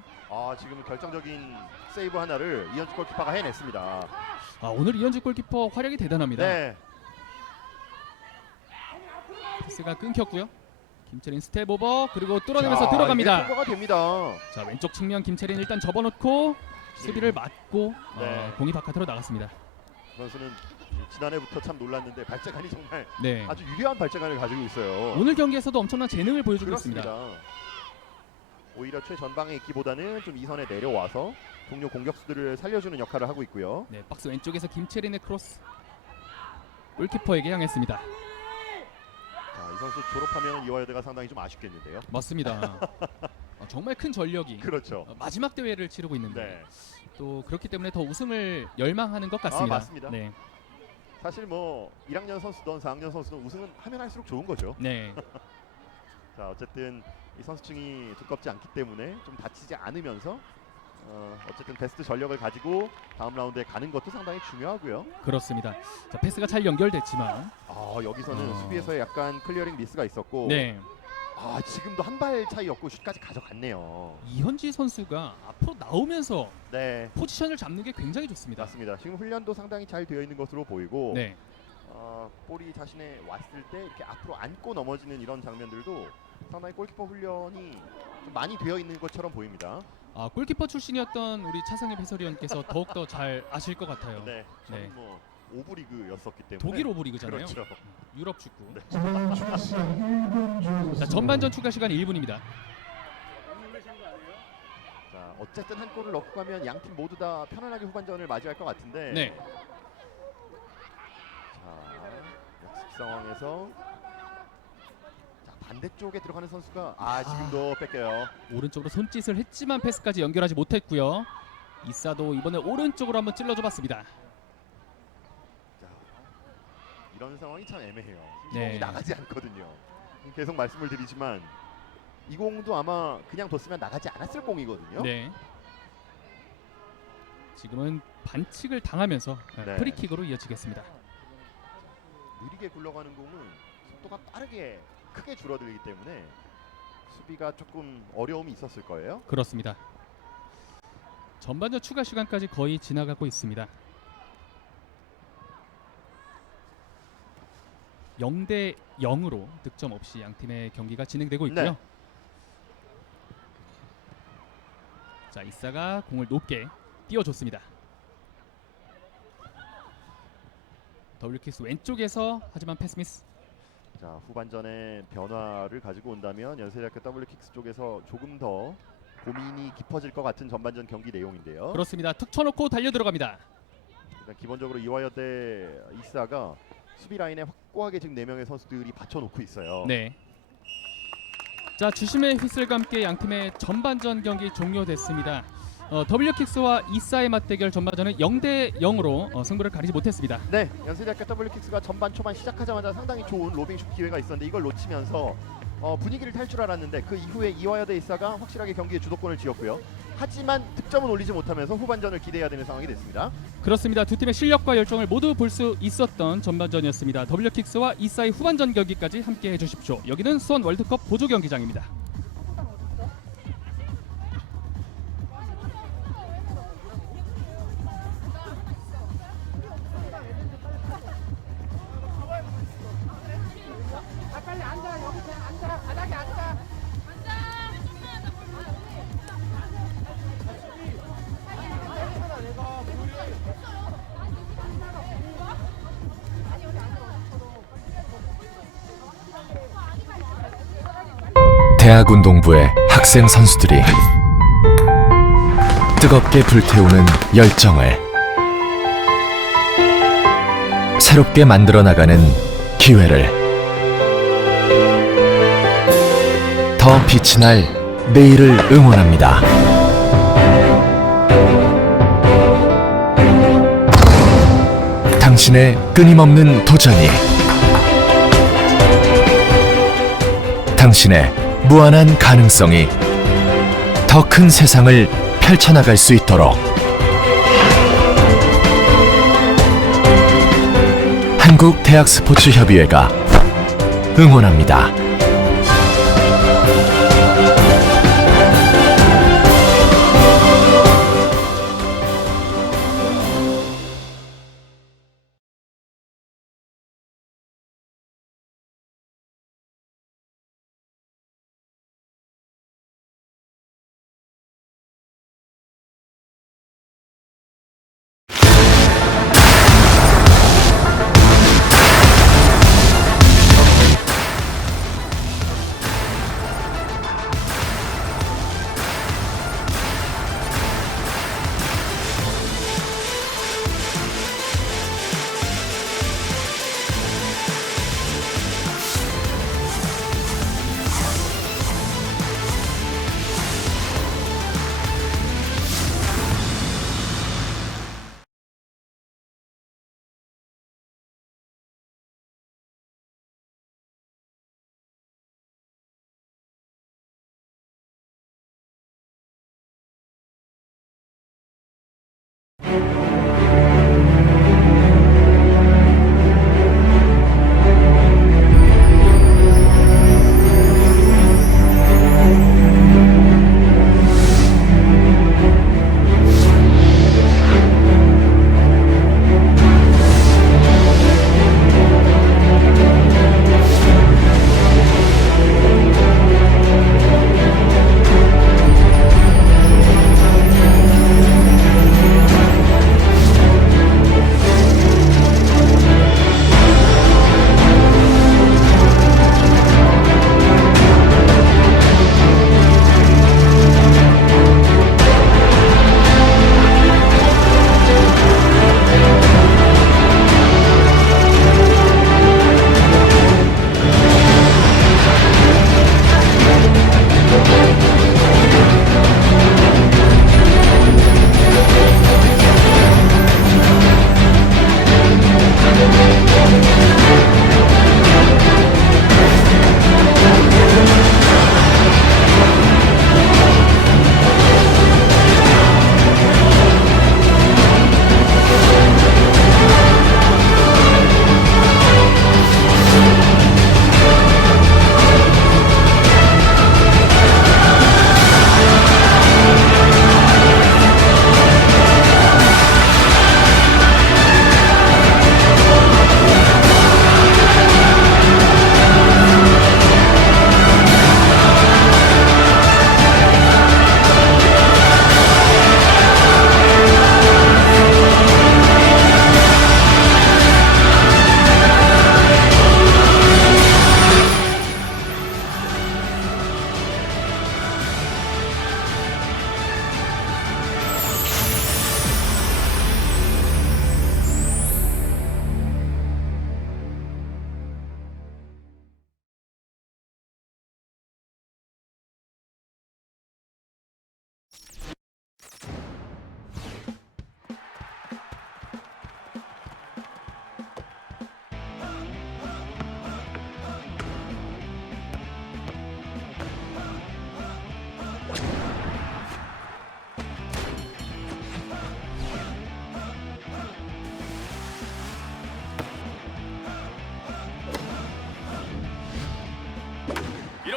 지금 결정적인 세이브 하나를 이현지 골키퍼가 해냈습니다. 오늘 이현지 골키퍼 활약이 대단합니다. 네. 패스가 끊겼고요. 김채린 스텝 오버 그리고 뚫어내면서 자, 들어갑니다. 이게 통과가 됩니다. 자, 왼쪽 측면 김채린 일단 접어놓고 수비를 맞고 네. 공이 바깥으로 나갔습니다. 선수는 지난해부터 참 놀랐는데 발재간이 정말 네. 아주 유려한 발재간을 가지고 있어요. 오늘 경기에서도 엄청난 재능을 보여주고 그렇습니다. 있습니다. 오히려 최전방에 있기보다는 좀 이선에 내려와서 동료 공격수들을 살려주는 역할을 하고 있고요. 네, 박스 왼쪽에서 김채린의 크로스 골키퍼에게 향했습니다. 자, 이 선수 졸업하면 이화여대가 상당히 좀 아쉽겠는데요. 맞습니다. 정말 큰 전력이 그렇죠. 마지막 대회를 치르고 있는데 네. 또 그렇기 때문에 더 우승을 열망하는 것 같습니다. 맞습니다. 네. 사실 뭐 1학년 선수든 4학년 선수든 우승은 하면 할수록 좋은 거죠. 네. 자, 어쨌든 이 선수층이 두껍지 않기 때문에 좀 다치지 않으면서 어쨌든 베스트 전력을 가지고 다음 라운드에 가는 것도 상당히 중요하고요. 그렇습니다. 자, 패스가 잘 연결됐지만 여기서는 수비에서 약간 클리어링 미스가 있었고 네. 지금도 한 발 차이였고 슛까지 가져갔네요. 이현지 선수가 앞으로 나오면서 네, 포지션을 잡는 게 굉장히 좋습니다. 맞습니다. 지금 훈련도 상당히 잘 되어 있는 것으로 보이고 네. 볼이 자신에 왔을 때 이렇게 앞으로 안고 넘어지는 이런 장면들도 상당히 골키퍼 훈련이 좀 많이 되어 있는 것처럼 보입니다. 골키퍼 출신이었던 우리 차상엽 해설위원께서 더욱더 잘 아실 것 같아요. 네, 저는 네. 뭐 오브리그였었기 때문에. 독일 오브리그잖아요. 그렇죠. 유럽 축구. 네. 자, 전반전 추가 시간 1분입니다. 자, 어쨌든 한 골을 넣고 가면 양 팀 모두 다 편안하게 후반전을 맞이할 것 같은데. 네. 자, 역습 상황에서 자, 반대쪽에 들어가는 선수가 지금도 뺏겨요. 오른쪽으로 손짓을 했지만 패스까지 연결하지 못했고요. 이사도 이번에 오른쪽으로 한번 찔러줘봤습니다. 자, 이런 상황이 참 애매해요. 이 네. 공이 나가지 않거든요. 계속 말씀을 드리지만 이 공도 아마 그냥 뒀으면 나가지 않았을 공이거든요. 네. 지금은 반칙을 당하면서 네. 프리킥으로 이어지겠습니다. 느리게 굴러가는 공은 속도가 빠르게 크게 줄어들기 때문에 수비가 조금 어려움이 있었을 거예요. 그렇습니다. 전반전 추가 시간까지 거의 지나가고 있습니다. 0대 0으로 득점 없이 양 팀의 경기가 진행되고 있고요. 네. 자, 이사가 공을 높게 띄워줬습니다. 더블킥스 왼쪽에서 하지만 패스 미스. 자, 후반전에 변화를 가지고 온다면 연세대학교 더블킥스 쪽에서 조금 더 고민이 깊어질 것 같은 전반전 경기 내용인데요. 그렇습니다. 툭 쳐놓고 달려 들어갑니다. 일단 기본적으로 이화여대 이사가 수비 라인에 확고하게 지금 4명의 선수들이 받쳐놓고 있어요. 네. 자, 주심의 휘슬과 함께 양 팀의 전반전 경기 종료됐습니다. 더블유킥스와 이사의 맞대결 전반전은 0대 0으로 승부를 가리지 못했습니다. 네, 연세대학교 더블킥스가 전반 초반 시작하자마자 상당히 좋은 로빙슛 기회가 있었는데 이걸 놓치면서 분위기를 탈 줄 알았는데 그 이후에 이화여대 이사가 확실하게 경기의 주도권을 쥐었고요. 하지만 득점은 올리지 못하면서 후반전을 기대해야 되는 상황이 됐습니다. 그렇습니다. 두 팀의 실력과 열정을 모두 볼 수 있었던 전반전이었습니다. 더블유킥스와 이사의 후반전 경기까지 함께 해주십시오. 여기는 수원 월드컵 보조 경기장입니다. 대학운동부의 학생 선수들이 뜨겁게 불태우는 열정을 새롭게 만들어 나가는 기회를 더 빛이 날 내일을 응원합니다. 당신의 끊임없는 도전이 당신의 무한한 가능성이 더 큰 세상을 펼쳐나갈 수 있도록 한국대학스포츠협의회가 응원합니다.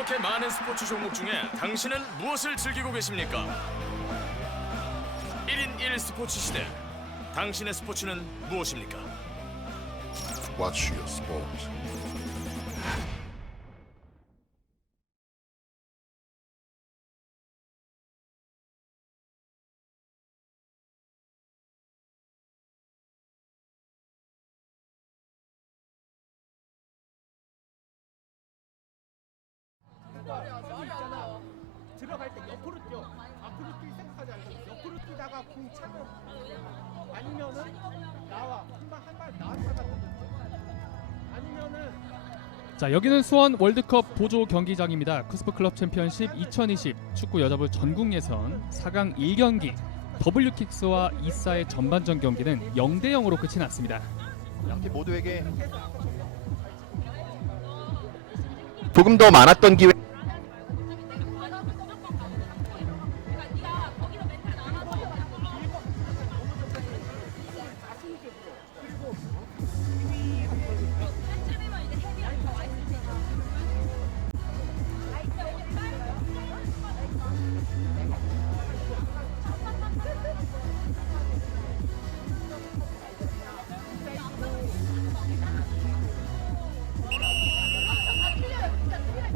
이렇게 많은 스포츠 종목 중에 당신은 무엇을 즐기고 계십니까? 1인 1 스포츠 시대. 당신의 스포츠는 무엇입니까? Watch your sport. 들어갈 때 옆으로 뛰어. 앞으로 뛸 생각하지 않고 옆으로 뛰다가 공 차면 아니면은 나와 한발 나왔다가 아니면은 자, 여기는 수원 월드컵 보조 경기장입니다. 쿠스프 클럽 챔피언십 2020 축구 여자부 전국 예선 4강 1경기 W킥스와 이사의 전반전 경기는 0대 0으로 끝이 났습니다. 양팀 모두에게 조금 더 많았던 기회.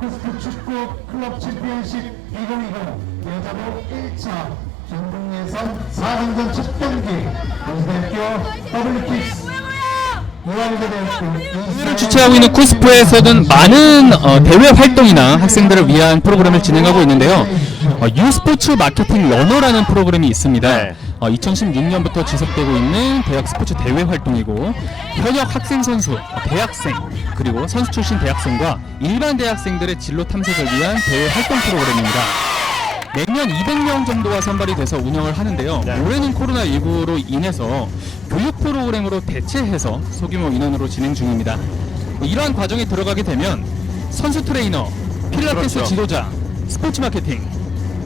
쿠스프 축구 클럽 챔피언십 2020 여자부 1차 전국 예선 4강전 첫 경기 연세대학교 W킥스 대회를 주최하고 있는 쿠스프에서는 많은 대외 활동이나 학생들을 위한 프로그램을 진행하고 있는데요. 유스포츠 마케팅 러너라는 프로그램이 있습니다. 네. 2016년부터 지속되고 있는 대학 스포츠 대회 활동이고 현역 학생 선수, 대학생 그리고 선수 출신 대학생과 일반 대학생들의 진로 탐색을 위한 대회 활동 프로그램입니다. 매년 200명 정도가 선발이 돼서 운영을 하는데요. 네. 올해는 코로나19로 인해서 교육 프로그램으로 대체해서 소규모 인원으로 진행 중입니다. 이러한 과정에 들어가게 되면 선수 트레이너, 필라테스 그렇죠. 지도자, 스포츠 마케팅,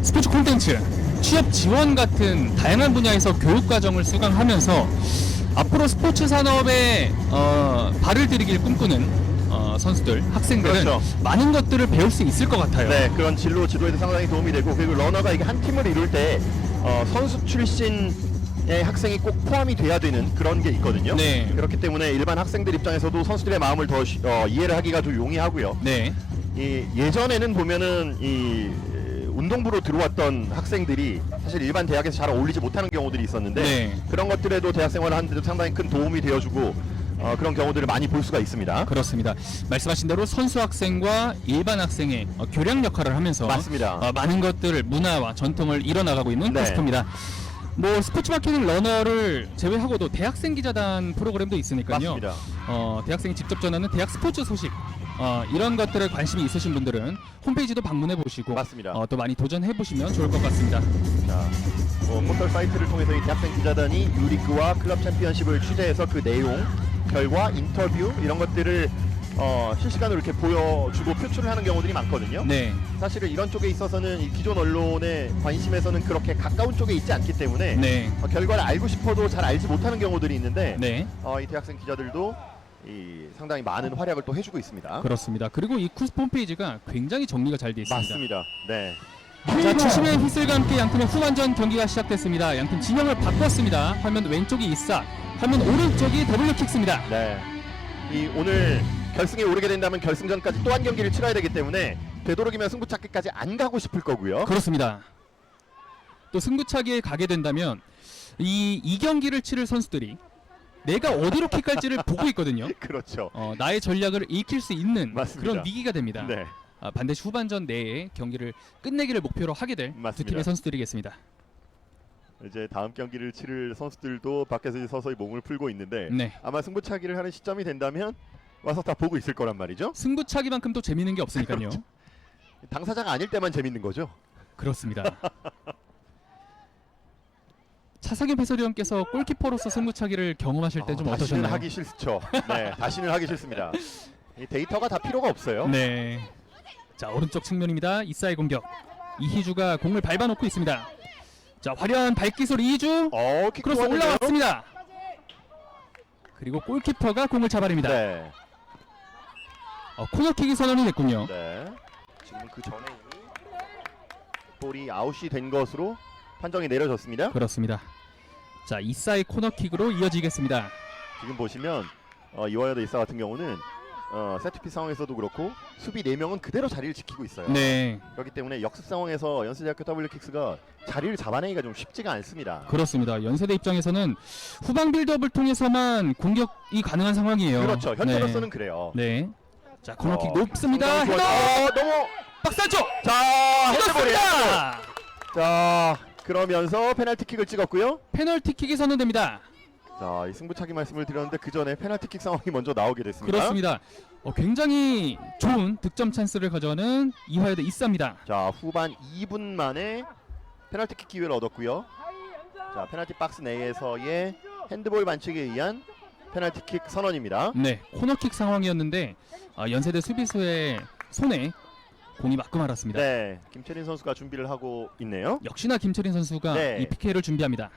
스포츠 콘텐츠, 취업 지원 같은 다양한 분야에서 교육 과정을 수강하면서 앞으로 스포츠 산업에 발을 들이길 꿈꾸는 선수들, 학생들은 그렇죠. 많은 것들을 배울 수 있을 것 같아요. 네, 그런 진로 지도에도 상당히 도움이 되고, 그리고 러너가 이게 한 팀을 이룰 때 선수 출신의 학생이 꼭 포함이 돼야 되는 그런 게 있거든요. 네. 그렇기 때문에 일반 학생들 입장에서도 선수들의 마음을 더 이해를 하기가 좀 용이하고요. 네. 예전에는 보면은 이 운동부로 들어왔던 학생들이 사실 일반 대학에서 잘 어울리지 못하는 경우들이 있었는데 네. 그런 것들에도 대학 생활을 하는데도 상당히 큰 도움이 되어주고 그런 경우들을 많이 볼 수가 있습니다. 그렇습니다. 말씀하신 대로 선수 학생과 일반 학생의 교량 역할을 하면서 맞습니다. 많은 것들을 문화와 전통을 이뤄나가고 있는 네. 쿠스프입니다. 뭐 스포츠 마케팅 러너를 제외하고도 대학생 기자단 프로그램도 있으니까요. 맞습니다. 대학생이 직접 전하는 대학 스포츠 소식 이런 것들에 관심이 있으신 분들은 홈페이지도 방문해 보시고 맞습니다. 또 많이 도전해 보시면 좋을 것 같습니다. 자, 포털 사이트를 통해서 이 대학생 기자단이 유리그와 클럽 챔피언십을 취재해서 그 내용, 결과, 인터뷰 이런 것들을 실시간으로 이렇게 보여주고 표출을 하는 경우들이 많거든요. 네. 사실은 이런 쪽에 있어서는 이 기존 언론의 관심에서는 그렇게 가까운 쪽에 있지 않기 때문에 네. 결과를 알고 싶어도 잘 알지 못하는 경우들이 있는데 네. 이 대학생 기자들도 상당히 많은 활약을 또 해주고 있습니다. 그렇습니다. 그리고 이 쿠스프 홈페이지가 굉장히 정리가 잘 되어 있습니다. 맞습니다. 네. 자, 주심의 휘슬과 함께 양팀의 후반전 경기가 시작됐습니다. 양팀 진영을 바꿨습니다. 화면 왼쪽이 이사, 화면 오른쪽이 W킥스입니다. 네. 오늘 결승에 오르게 된다면 결승전까지 또 한 경기를 치러야 되기 때문에 되도록이면 승부차기까지 안 가고 싶을 거고요. 그렇습니다. 또 승부차기에 가게 된다면 이 경기를 치를 선수들이 내가 어디로 킥할지를 보고 있거든요. 그렇죠. 나의 전략을 익힐 수 있는 맞습니다. 그런 위기가 됩니다. 네. 반드시 후반전 내에 경기를 끝내기를 목표로 하게 될 두 맞습니다. 팀의 선수들이겠습니다. 이제 다음 경기를 치를 선수들도 밖에서 서서히 몸을 풀고 있는데 네. 아마 승부차기를 하는 시점이 된다면 와서 다 보고 있을 거란 말이죠. 승부차기만큼 또 재미있는 게 없으니까요. 그렇죠. 당사자가 아닐 때만 재밌는 거죠. 그렇습니다. 차상현 해설위원께서 골키퍼로서 승부차기를 경험하실 때 좀 다시는 어떠셨나요? 하기 싫죠. 네, 다시는 하기 싫습니다. 이 데이터가 다 필요가 없어요. 네. 자, 오른쪽 측면입니다. 이사의 공격. 이희주가 공을 밟아놓고 있습니다. 자, 화려한 발기술 이희주. 킥 크로스 좋았는데요? 올라왔습니다. 그리고 골키퍼가 공을 잡아냅니다. 네. 코너킥이 선언이 됐군요. 네. 지금 그 전에 이미 볼이 아웃이 된 것으로 판정이 내려졌습니다. 그렇습니다. 자, 이사의 코너킥으로 이어지겠습니다. 지금 보시면 이화여대 이사 같은 경우는 세트피스 상황에서도 그렇고 수비 4명은 그대로 자리를 지키고 있어요. 네, 그렇기 때문에 역습 상황에서 연세대학교 W킥스가 자리를 잡아내기가 좀 쉽지가 않습니다. 그렇습니다. 연세대 입장에서는 후방 빌드업을 통해서만 공격이 가능한 상황이에요. 그렇죠. 현재로서는 그래요. 네. 자, 코너킥 높습니다. 상당히 헤더! 좋아요. 너무 박스 안쪽! 자 헤드볼이에요. 헤더입니다! 자 그러면서 페널티킥을 찍었고요. 페널티킥이 선언됩니다. 자, 이 승부차기 말씀을 드렸는데 그 전에 페널티킥 상황이 먼저 나오게 됐습니다. 그렇습니다. 굉장히 좋은 득점 찬스를 가져가는 이화여대 이사입니다. 자, 후반 2분 만에 페널티킥 기회를 얻었고요. 자, 페널티 박스 내에서의 핸드볼 반칙에 의한 페널티킥 선언입니다. 네, 코너킥 상황이었는데 연세대 수비수의 손에 공이 맞고 말았습니다. 네, 김채린 선수가 준비를 하고 있네요. 역시나 김철인 선수가 네. 이 PK를 준비합니다.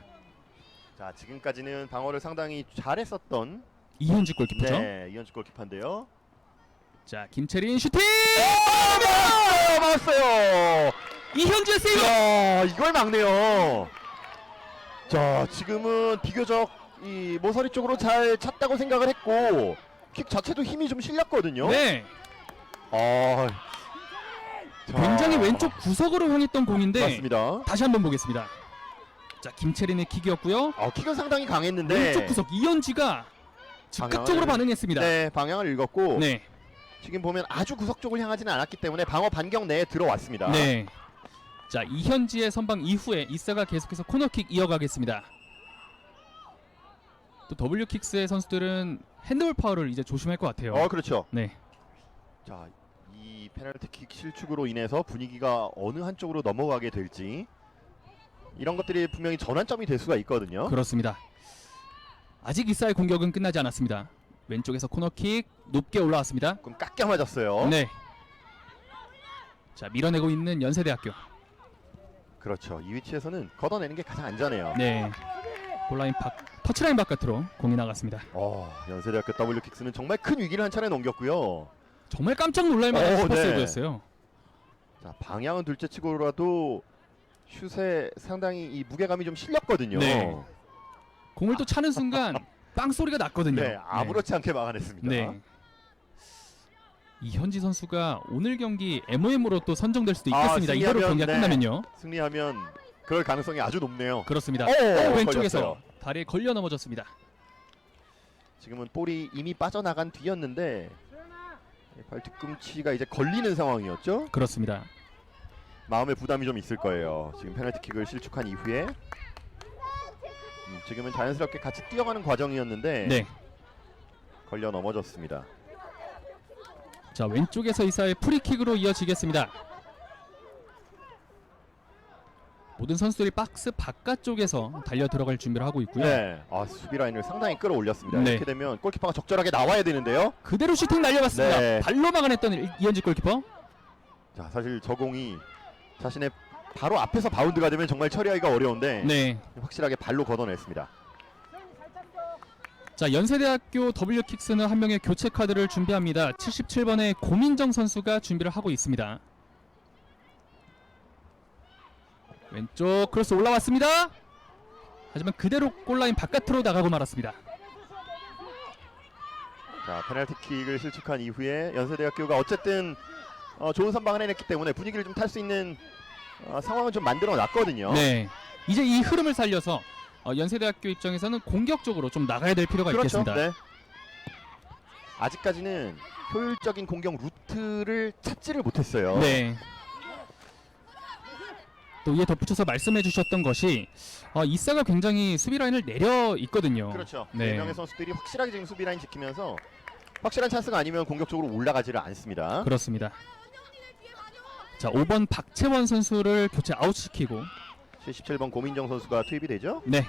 자, 지금까지는 방어를 상당히 잘했었던 이현직 골키퍼죠. 네, 이현주 골키퍼인데요. 자, 김채린 슈팅! 막았어요. 이현주의 세이브! 야, 이걸 막네요. 자, 지금은 비교적 이 모서리 쪽으로 잘 찼다고 생각을 했고 킥 자체도 힘이 좀 실렸거든요. 네, 자, 굉장히 왼쪽 구석으로 향했던 공인데 맞습니다. 다시 한번 보겠습니다. 자, 김채린의 킥이었고요. 킥은 상당히 강했는데 왼쪽 구석 이현지가 즉각적으로 방향을- 반응했습니다. 네, 방향을 읽었고 네, 지금 보면 아주 구석 쪽을 향하지는 않았기 때문에 방어 반경 내에 들어왔습니다. 네. 자, 이현지의 선방 이후에 이사가 계속해서 코너킥 이어가겠습니다. 또 W킥스의 선수들은 핸드볼 파울을 이제 조심할 것 같아요. 그렇죠. 네, 자, 이 페널티킥 실축으로 인해서 분위기가 어느 한쪽으로 넘어가게 될지 이런 것들이 분명히 전환점이 될 수가 있거든요. 그렇습니다. 아직 이사의 공격은 끝나지 않았습니다. 왼쪽에서 코너킥 높게 올라왔습니다. 그럼 깎여 맞았어요. 네. 자, 밀어내고 있는 연세대학교. 그렇죠. 이 위치에서는 걷어내는 게 가장 안전해요. 네. 골라인 터치라인 바깥으로 공이 나갔습니다. 연세대학교 W킥스는 정말 큰 위기를 한 차례 넘겼고요. 정말 깜짝 놀랄 만한 슈퍼 네. 세이브였어요. 자, 방향은 둘째치고라도 슛에 상당히 이 무게감이 좀 실렸거든요. 네. 공을 또 차는 순간 빵 소리가 났거든요. 네, 아무렇지 않게 막아냈습니다. 네. 이현지 선수가 오늘 경기 MOM으로 또 선정될 수도 있겠습니다. 이대로 승리하면, 경기가 네. 끝나면요. 승리하면 그럴 가능성이 아주 높네요. 그렇습니다. 오, 왼쪽에서 걸렸어요. 다리에 걸려 넘어졌습니다. 지금은 볼이 이미 빠져나간 뒤였는데 발 뒤꿈치가 이제 걸리는 상황이었죠. 그렇습니다. 마음의 부담이 좀 있을 거예요. 지금 페널티킥을 실축한 이후에 지금은 자연스럽게 같이 뛰어가는 과정이었는데 네. 걸려 넘어졌습니다. 자, 왼쪽에서 이사의 프리킥으로 이어지겠습니다. 모든 선수들이 박스 바깥쪽에서 달려 들어갈 준비를 하고 있고요. 네, 수비 라인을 상당히 끌어올렸습니다. 네. 이렇게 되면 골키퍼가 적절하게 나와야 되는데요. 그대로 슈팅 날려봤습니다. 네. 발로 막아냈던 이현지 골키퍼. 자, 사실 저 공이 자신의 바로 앞에서 바운드가 되면 정말 처리하기가 어려운데 네. 확실하게 발로 걷어냈습니다. 자, 연세대학교 W킥스는 한 명의 교체 카드를 준비합니다. 77번의 고민정 선수가 준비를 하고 있습니다. 왼쪽 크로스 올라왔습니다. 하지만 그대로 골라인 바깥으로 나가고 말았습니다. 자, 페널티킥을 실축한 이후에 연세대학교가 어쨌든 좋은 선방을 해냈기 때문에 분위기를 좀 탈 수 있는 상황을 좀 만들어 놨거든요. 네. 이제 이 흐름을 살려서 연세대학교 입장에서는 공격적으로 좀 나가야 될 필요가 그렇죠. 있겠습니다. 네. 아직까지는 효율적인 공격 루트를 찾지를 못했어요. 네. 또 이에 덧붙여서 말씀해 주셨던 것이 이사가 굉장히 수비 라인을 내려 있거든요. 그렇죠. 네. 네 명의 선수들이 확실하게 지금 수비 라인 지키면서 확실한 찬스가 아니면 공격적으로 올라가지를 않습니다. 그렇습니다. 자, 5번 박채원 선수를 교체 아웃시키고 77번 고민정 선수가 투입이 되죠. 네.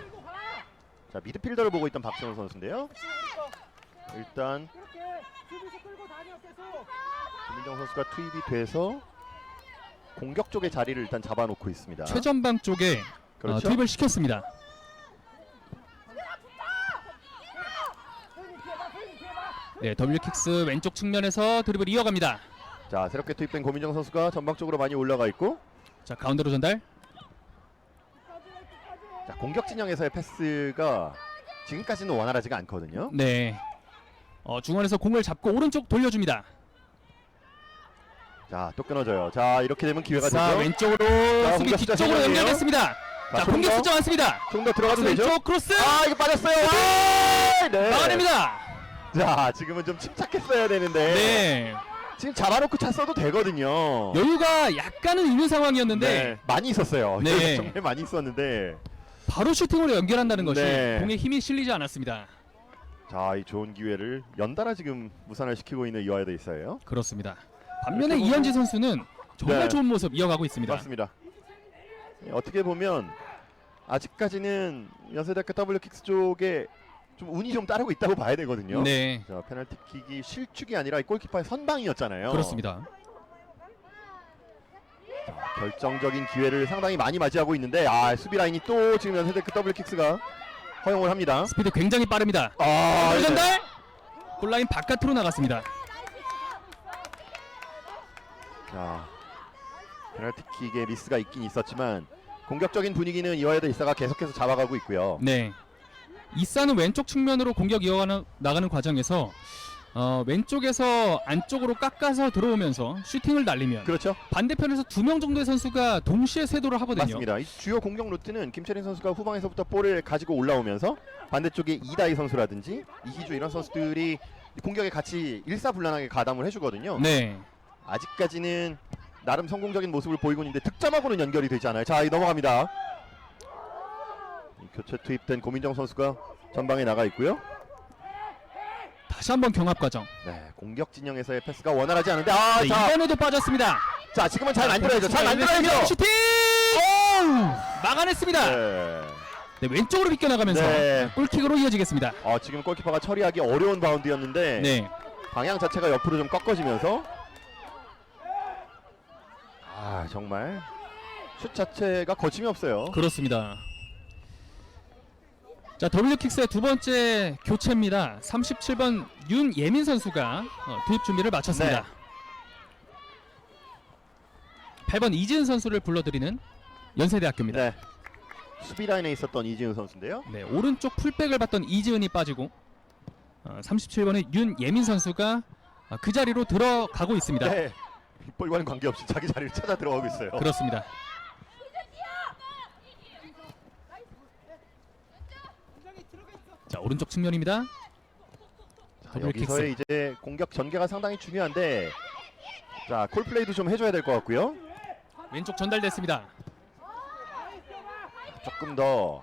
자, 미드필더를 보고 있던 박지원 선수인데요. 일단 그렇게 수비수 끌고 다녀 계속. 고민정 선수가 투입이 돼서 공격 쪽의 자리를 일단 잡아놓고 있습니다. 최전방 쪽에 그렇죠. 투입을 시켰습니다. 네, W킥스 왼쪽 측면에서 드리블 이어갑니다. 자, 새롭게 투입된 고민정 선수가 전방쪽으로 많이 올라가 있고, 자, 가운데로 전달. 자, 공격 진영에서의 패스가 지금까지는 원활하지가 않거든요. 네. 중원에서 공을 잡고 오른쪽 돌려줍니다. 자, 또 끊어져요. 자, 이렇게 되면 기회가 자, 되죠. 왼쪽으로 자, 수비 공격 숫자 뒤쪽으로 세명이에요. 연결됐습니다. 자, 좀 공격 더. 숫자 많습니다. 좀 더 들어가도 되죠? 왼쪽 크로스 아, 이거 빠졌어요. 아, 네. 막아냅니다. 자, 지금은 좀 침착했어야 되는데 네. 지금 잡아놓고 찼어도 되거든요. 여유가 약간은 있는 상황이었는데 네, 많이 있었어요. 네. 정말 많이 있었는데. 바로 슈팅으로 연결한다는 것이 네. 공에 힘이 실리지 않았습니다. 자, 이 좋은 기회를 연달아 지금 무산을 시키고 있는 이화여대 있어요. 그렇습니다. 반면에 이렇게 이현지 선수는 정말 네. 좋은 모습 이어가고 있습니다. 맞습니다. 어떻게 보면 아직까지는 연세대학교 W킥스 쪽에 좀 운이 좀 따르고 있다고 봐야 되거든요. 네, 자, 페널티킥이 실축이 아니라 이 골키퍼의 선방이었잖아요. 그렇습니다. 자, 결정적인 기회를 상당히 많이 맞이하고 있는데, 수비 라인이 또 지금 연세대학교 W킥스가 허용을 합니다. 스피드 굉장히 빠릅니다. 네. 전달 골라인 바깥으로 나갔습니다. 자, 페널티킥에 미스가 있긴 있었지만 공격적인 분위기는 이화여대 이사가 계속해서 잡아가고 있고요. 네, 이사는 왼쪽 측면으로 공격 나가는 과정에서 왼쪽에서 안쪽으로 깎아서 들어오면서 슈팅을 날리면 그렇죠. 반대편에서 2명 정도의 선수가 동시에 쇄도를 하거든요. 맞습니다. 이 주요 공격 루트는 김철인 선수가 후방에서부터 볼을 가지고 올라오면서 반대쪽에 이다희 선수라든지 이희주 이런 선수들이 공격에 같이 일사불란하게 가담을 해주거든요. 네, 아직까지는 나름 성공적인 모습을 보이고 있는데 득점하고는 연결이 되지 않아요. 자, 이 넘어갑니다. 이 교체 투입된 고민정 선수가 전방에 나가 있고요. 다시 한번 경합 과정. 네, 공격 진영에서의 패스가 원활하지 않은데, 네, 자, 이번에도 빠졌습니다. 자, 지금은 잘 만들어야죠. 잘 만들어야죠. 슈팅! 막아냈습니다. 네. 네, 왼쪽으로 비껴나가면서 네. 골킥으로 이어지겠습니다. 지금 골키퍼가 처리하기 어려운 바운드였는데 네, 방향 자체가 옆으로 좀 꺾어지면서 정말 슛 자체가 거침이 없어요. 그렇습니다. 자, W킥스의 두 번째 교체입니다. 37번 윤예민 선수가 투입 준비를 마쳤습니다. 네. 8번 이지은 선수를 불러드리는 연세대학교입니다. 네. 수비 라인에 있었던 이지은 선수인데요. 네, 오른쪽 풀백을 받던 이지은이 빠지고 37번의 윤예민 선수가 그 자리로 들어가고 있습니다. 네. 볼과는 관계없이 자기 자리를 찾아 들어가고 있어요. 그렇습니다. 자, 오른쪽 측면입니다. 자, 여기서의 이제 공격 전개가 상당히 중요한데, 자, 콜플레이도 좀 해줘야 될 것 같고요. 왼쪽 전달됐습니다. 조금 더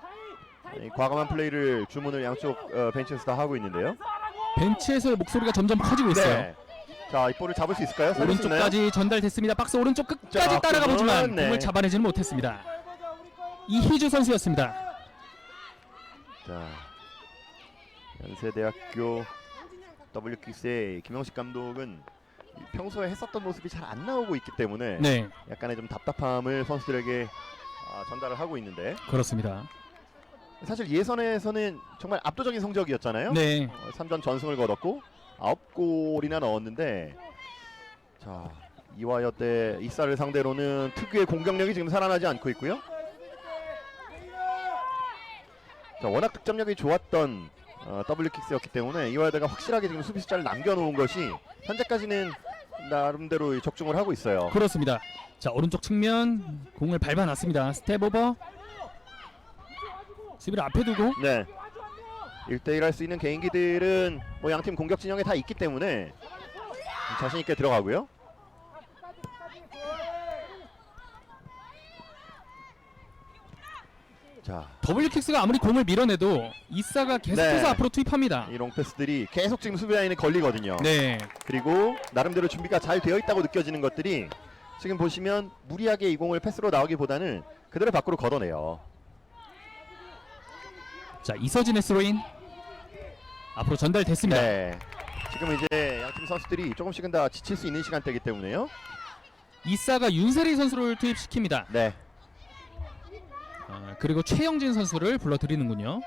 과감한 플레이를 주문을 양쪽 벤치에서 다 하고 있는데요. 벤치에서의 목소리가 점점 커지고 있어요. 네. 자, 이 볼을 잡을 수 있을까요? 잡을 수 있나요? 오른쪽까지 전달됐습니다. 박스 오른쪽 끝까지 자, 따라가 보지만 네. 공을 잡아내지는 못했습니다. 이희주 선수였습니다. 자, 연세대학교 W킥스의 김영식 감독은 평소에 했었던 모습이 잘 안 나오고 있기 때문에 네, 약간의 좀 답답함을 선수들에게 전달을 하고 있는데, 그렇습니다. 사실 예선에서는 정말 압도적인 성적이었잖아요. 네, 3전 전승을 거뒀고 9골이나 넣었는데, 자, 이화여대 이사를 상대로는 특유의 공격력이 지금 살아나지 않고 있고요. 자, 워낙 득점력이 좋았던 W킥스였기 때문에 이화여대가 확실하게 지금 수비 숫자를 남겨놓은 것이 현재까지는 나름대로 적중을 하고 있어요. 그렇습니다. 자, 오른쪽 측면 공을 밟아놨습니다. 스텝 오버. 수비를 앞에 두고 네. 1대1 할 수 있는 개인기들은 뭐 양팀 공격 진영에 다 있기 때문에 자신 있게 들어가고요. 자, W킥스가 아무리 공을 밀어내도 이사가 계속해서 네. 앞으로 투입합니다. 이 롱패스들이 계속 지금 수비 라인에 걸리거든요. 네, 그리고 나름대로 준비가 잘 되어 있다고 느껴지는 것들이 지금 보시면 무리하게 이 공을 패스로 나오기보다는 그대로 밖으로 걷어내요. 자, 이서진의 스로인 앞으로 전달됐습니다. 네. 지금 이제 양팀 선수들이 조금씩은 다 지칠 수 있는 시간대이기 때문에요. 이사가 윤세리 선수를 투입시킵니다. 네. 그리고 최영진 선수를 불러드리는군요.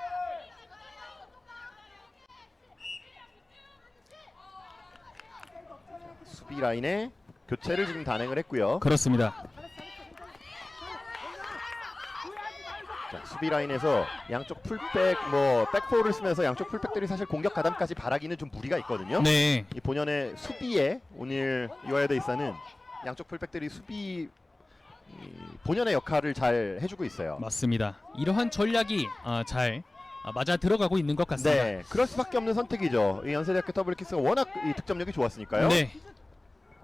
수비 라인에 교체를 지금 단행을 했고요. 그렇습니다. 자, 수비 라인에서 양쪽 풀백 백포를 쓰면서 양쪽 풀백들이 사실 공격 가담까지 바라기는 좀 무리가 있거든요. 네. 이 본연의 수비에 오늘 이화여대 이사는 양쪽 풀백들이 수비 본연의 역할을 잘 해주고 있어요. 맞습니다. 이러한 전략이 잘 맞아 들어가고 있는 것 같습니다. 네, 그럴 수밖에 없는 선택이죠. 이 연세대학교 더블킥스가 워낙 이 득점력이 좋았으니까요. 네.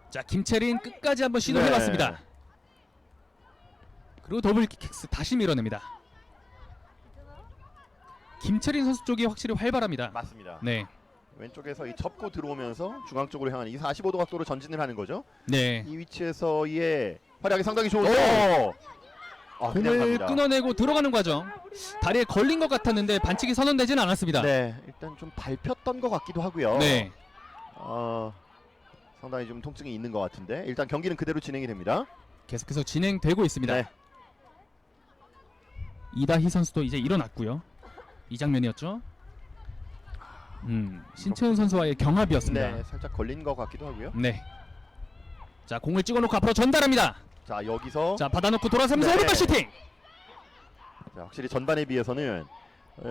자, 김채린 끝까지 한번 시도해봤습니다. 네. 그리고 더블킥스 다시 밀어냅니다. 김채린 선수 쪽이 확실히 활발합니다. 맞습니다. 네. 왼쪽에서 이 접고 들어오면서 중앙 쪽으로 향하는 이 45도 각도로 전진을 하는 거죠. 네. 이 위치에서의 활약이 상당히 좋은. 그냥 공을 갑니다. 끊어내고 들어가는 과정. 다리에 걸린 것 같았는데 반칙이 선언되지는 않았습니다. 네, 일단 좀 밟혔던 것 같기도 하고요. 네. 상당히 좀 통증이 있는 것 같은데 일단 경기는 그대로 진행이 됩니다. 계속해서 진행되고 있습니다. 네. 이다희 선수도 이제 일어났고요. 이 장면이었죠. 신채훈 선수와의 경합이었습니다. 네, 살짝 걸린 것 같기도 하고요. 네. 자, 공을 찍어놓고 앞으로 전달합니다. 자, 여기서 자, 받아놓고 돌아서면서 네. 오른발 슈팅. 자, 확실히 전반에 비해서는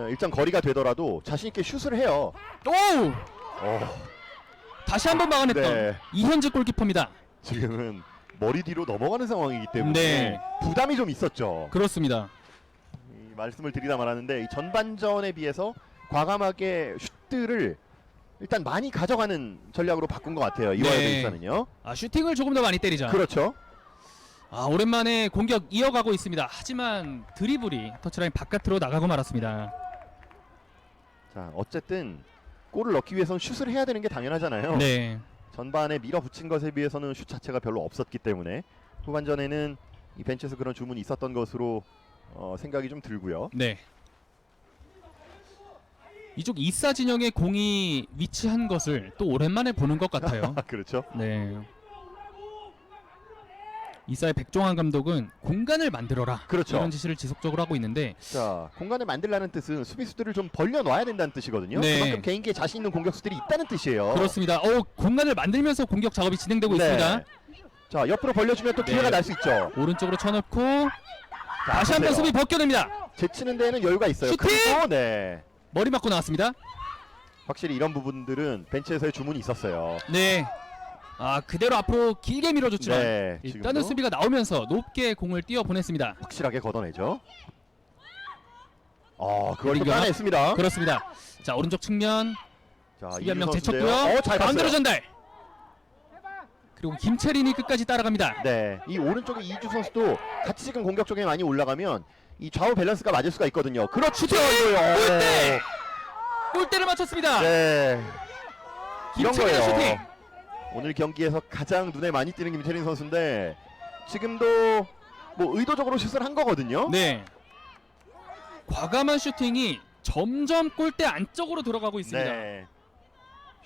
일정 거리가 되더라도 자신 있게 슛을 해요. 오! 다시 한번 막아냈던 네. 이현재 골키퍼입니다. 지금은 머리 뒤로 넘어가는 상황이기 때문에 네. 부담이 좀 있었죠. 그렇습니다. 이 말씀을 드리다 말았는데 이 전반전에 비해서 과감하게 슛들을 일단 많이 가져가는 전략으로 바꾼 것 같아요. 이화여대 입사는요. 슈팅을 조금 더 많이 때리자. 그렇죠. 오랜만에 공격 이어가고 있습니다. 하지만 드리블이 터치라인 바깥으로 나가고 말았습니다. 자, 어쨌든 골을 넣기 위해서는 슛을 해야 되는 게 당연하잖아요. 네. 전반에 밀어붙인 것에 비해서는 슛 자체가 별로 없었기 때문에 후반전에는 이 벤치에서 그런 주문이 있었던 것으로 생각이 좀 들고요. 네. 이쪽 이사 진영의 공이 위치한 것을 또 오랜만에 보는 것 같아요. 그렇죠. 네. 이사의 백종환 감독은 공간을 만들어라. 그렇죠. 이런 지시를 지속적으로 하고 있는데 자, 공간을 만들라는 뜻은 수비수들을 좀 벌려놔야 된다는 뜻이거든요. 네. 그만큼 개인기에 자신 있는 공격수들이 있다는 뜻이에요. 그렇습니다. 공간을 만들면서 공격 작업이 진행되고 네. 있습니다. 자, 옆으로 벌려주면 또 기회가 네. 날 수 있죠. 오른쪽으로 쳐놓고 자, 다시 한번 보세요. 수비 벗겨냅니다. 제치는 데에는 여유가 있어요. 슈팅! 그리고 네, 머리 맞고 나왔습니다. 확실히 이런 부분들은 벤치에서의 주문이 있었어요. 네. 그대로 앞으로 길게 밀어줬지만 네, 일단은 지금도 수비가 나오면서 높게 공을 띄워 보냈습니다. 확실하게 걷어내죠. 그걸 또 우리가- 따냈습니다. 그렇습니다. 자, 오른쪽 측면 자, 수비 한 명 이규 선수인데요. 제쳤고요. 잘 가운데로 봤어요. 전달. 그리고 김채린이 끝까지 따라갑니다. 네, 이 오른쪽에 이주 선수도 같이 지금 공격 쪽에 많이 올라가면 이 좌우 밸런스가 맞을 수가 있거든요. 그렇죠. 골대! 골대를 맞췄습니다. 네, 이런 김채린의 거예요. 슈팅. 오늘 경기에서 가장 눈에 많이 띄는 김채린 선수인데 지금도 뭐 의도적으로 슛을 한 거거든요. 네. 과감한 슈팅이 점점 골대 안쪽으로 들어가고 있습니다. 네.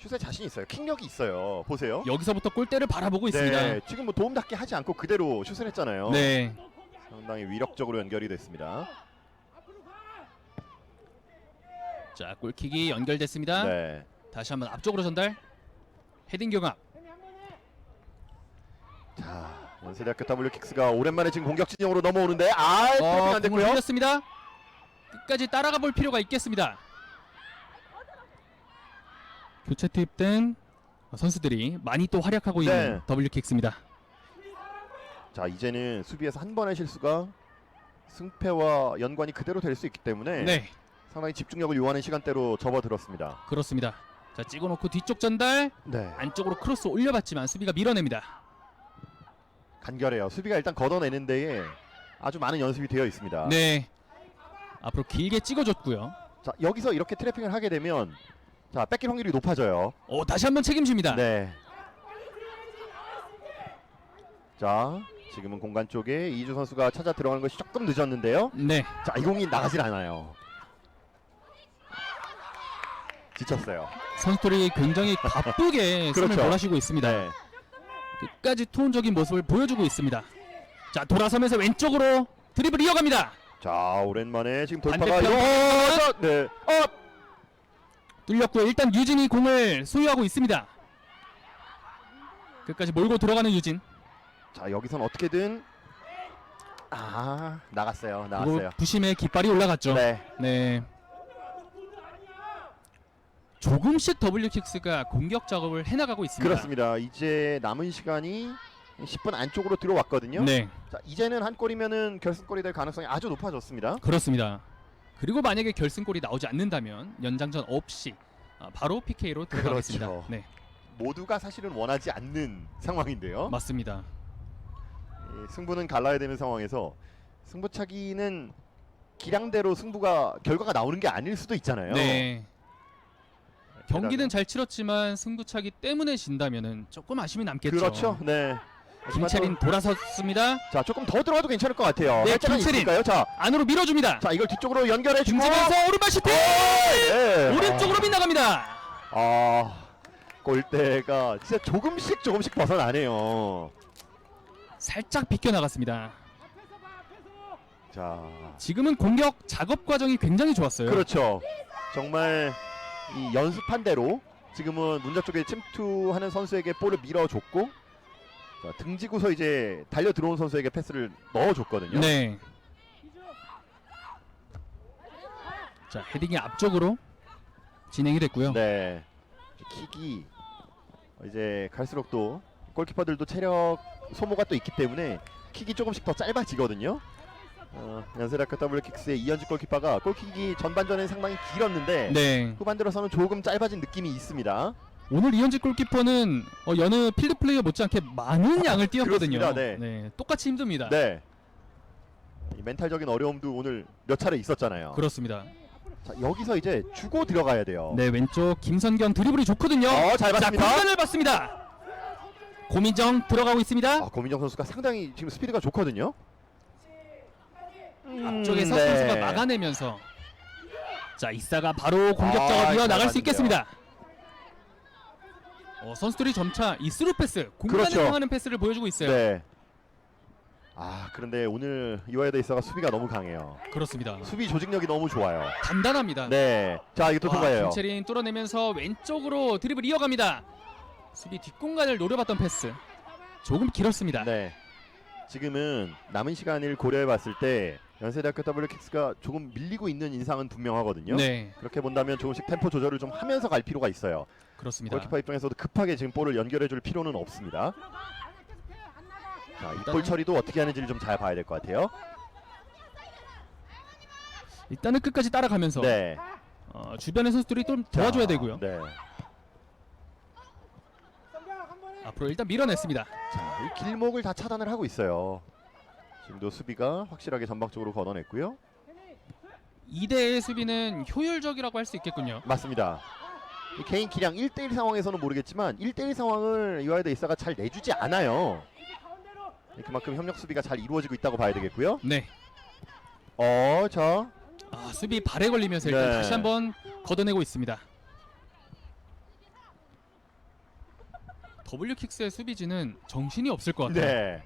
슛에 자신 있어요. 킥력이 있어요. 보세요. 여기서부터 골대를 바라보고 있습니다. 네, 지금 뭐 도움닫기 하지 않고 그대로 슛을 했잖아요. 네. 상당히 위력적으로 연결이 됐습니다. 자, 골킥이 연결됐습니다. 네. 다시 한번 앞쪽으로 전달. 헤딩 경합. 자, 연세대학교 WKIX가 오랜만에 지금 공격 진영으로 넘어오는데 트래핑 안 공을 됐고요. 흘렸습니다. 끝까지 따라가 볼 필요가 있겠습니다. 교체 투입된 선수들이 많이 또 활약하고 있는 네. WKIX입니다. 자, 이제는 수비에서 한 번의 실수가 승패와 연관이 그대로 될 수 있기 때문에 네, 상당히 집중력을 요하는 시간대로 접어들었습니다. 그렇습니다. 자, 찍어놓고 뒤쪽 전달. 네. 안쪽으로 크로스 올려봤지만 수비가 밀어냅니다. 간결해요. 수비가 일단 걷어내는 데에 아주 많은 연습이 되어 있습니다. 네, 앞으로 길게 찍어줬고요. 자, 여기서 이렇게 트래핑을 하게 되면 자, 뺏길 확률이 높아져요. 다시 한번 책임집니다. 네. 자, 지금은 공간 쪽에 이주 선수가 찾아 들어가는 것이 조금 늦었는데요. 네, 자, 이 공이 나가질 않아요. 지쳤어요. 선수들이 굉장히 바쁘게 숨을 그렇죠. 몰아쉬고 있습니다. 네. 끝까지 투혼적인 모습을 보여주고 있습니다. 자, 돌아서면서 왼쪽으로 드리블 이어갑니다. 자, 오랜만에 지금 돌파가 반대편 네. 뚫렸고요. 일단 유진이 공을 소유하고 있습니다. 끝까지 몰고 들어가는 유진. 자 여기선 어떻게든 나갔어요. 그리고 부심의 깃발이 올라갔죠. 네. 네. 조금씩 W킥스가 공격 작업을 해나가고 있습니다. 그렇습니다. 이제 남은 시간이 10분 안쪽으로 들어왔거든요. 네, 자 이제는 한 골이면은 결승골이 될 가능성이 아주 높아졌습니다. 그렇습니다. 그리고 만약에 결승골이 나오지 않는다면 연장전 없이 바로 PK로 들어가겠습니다. 그렇죠. 네, 모두가 사실은 원하지 않는 상황인데요. 맞습니다. 승부는 갈라야 되는 상황에서 승부차기는 기량대로 결과가 나오는 게 아닐 수도 있잖아요. 네. 경기는 잘 치렀지만 승부차기 때문에 진다면은 조금 아쉬움이 남겠죠. 그렇죠. 네. 김채린 돌아섰습니다. 자 조금 더 들어가도 괜찮을 것 같아요. 네, 할자가 김채린. 있을까요? 자 안으로 밀어줍니다. 이걸 뒤쪽으로 연결해 주고 김지면서 오른발 슈팅! 네. 오른쪽으로 빗나갑니다. 골대가 진짜 조금씩 벗어나네요. 살짝 비껴 나갔습니다. 자 지금은 공격 작업 과정이 굉장히 좋았어요. 그렇죠. 정말 이 연습한 대로 지금은 문자 쪽에 침투하는 선수에게 볼을 밀어줬고 자, 등지고서 이제 달려 들어온 선수에게 패스를 넣어줬거든요. 네. 자, 헤딩이 앞쪽으로 진행이 됐고요. 네. 킥이 이제 갈수록 또 골키퍼들도 체력 소모가 또 있기 때문에 킥이 조금씩 더 짧아지거든요. 연세대학교 W킥스의 이현주 골키퍼가 골킥이 전반전에 상당히 길었는데 네. 후반 들어서는 조금 짧아진 느낌이 있습니다. 오늘 이현지 골키퍼는 여느 필드 플레이어 못지않게 많은 양을 뛰었거든요. 그렇습니다. 네. 똑같이 힘듭니다. 네. 이 멘탈적인 어려움도 오늘 몇 차례 있었잖아요. 그렇습니다. 자, 여기서 이제 주고 들어가야 돼요. 네, 왼쪽 김선경 드리블이 좋거든요. 잘 자, 봤습니다. 공간을 봤습니다. 고민정 들어가고 있습니다. 고민정 선수가 상당히 지금 스피드가 좋거든요. 앞쪽에서 네. 선수가 막아내면서 자, 이사가 바로 공격 작업 이어 나갈 수 잘 있겠습니다. 선수들이 점차 이 스루 패스, 공간을 그렇죠. 통하는 패스를 보여주고 있어요. 네. 그런데 오늘 이화여대 이사가 수비가 너무 강해요. 그렇습니다. 수비 조직력이 너무 좋아요. 단단합니다. 네. 자, 이거 또 통과해요. 김채린 뚫어내면서 왼쪽으로 드리블 이어갑니다. 수비 뒷공간을 노려봤던 패스. 조금 길었습니다. 네. 지금은 남은 시간을 고려해 봤을 때 연세대학교 W킥스가 조금 밀리고 있는 인상은 분명하거든요. 네, 그렇게 본다면 조금씩 템포 조절을 좀 하면서 갈 필요가 있어요. 그렇습니다. 골키퍼 입장에서도 급하게 지금 볼을 연결해 줄 필요는 없습니다. 자, 이 볼 처리도 어떻게 하는지를 좀 잘 봐야 될 것 같아요. 일단은 끝까지 따라가면서 네. 주변의 선수들이 좀 도와줘야 되고요. 네. 앞으로 일단 밀어냈습니다. 자, 이 길목을 다 차단을 하고 있어요. 지금도 수비가 확실하게 전방쪽으로 걷어냈고요. 2대1 수비는 효율적이라고 할 수 있겠군요. 맞습니다. 이 개인 기량 1대1 상황에서는 모르겠지만 1대1 상황을 이화여대 이사가 잘 내주지 않아요. 그만큼 협력 수비가 잘 이루어지고 있다고 봐야 되겠고요. 네. 자. 수비 발에 걸리면서 일단 네. 다시 한번 걷어내고 있습니다. W킥스의 수비진은 정신이 없을 것 같아요. 네.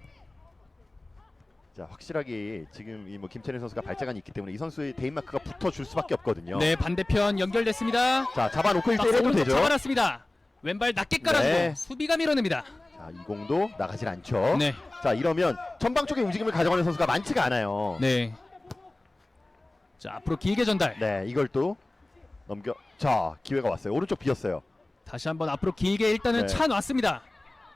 자, 확실하게 지금 이 김채린 선수가 발재간이 있기 때문에 이 선수의 데인마크가 붙어줄 수밖에 없거든요. 네, 반대편 연결됐습니다. 자, 잡아놓고 1대1 해도 오른쪽 되죠. 잡아놨습니다. 왼발 낮게 깔아주고 네. 수비가 밀어냅니다. 자, 이 공도 나가질 않죠. 네, 자, 이러면 전방 쪽의 움직임을 가져가는 선수가 많지가 않아요. 네. 자, 앞으로 길게 전달. 네, 이걸 또 넘겨. 자, 기회가 왔어요. 오른쪽 비었어요. 다시 한번 앞으로 길게 일단은 네. 차 놨습니다.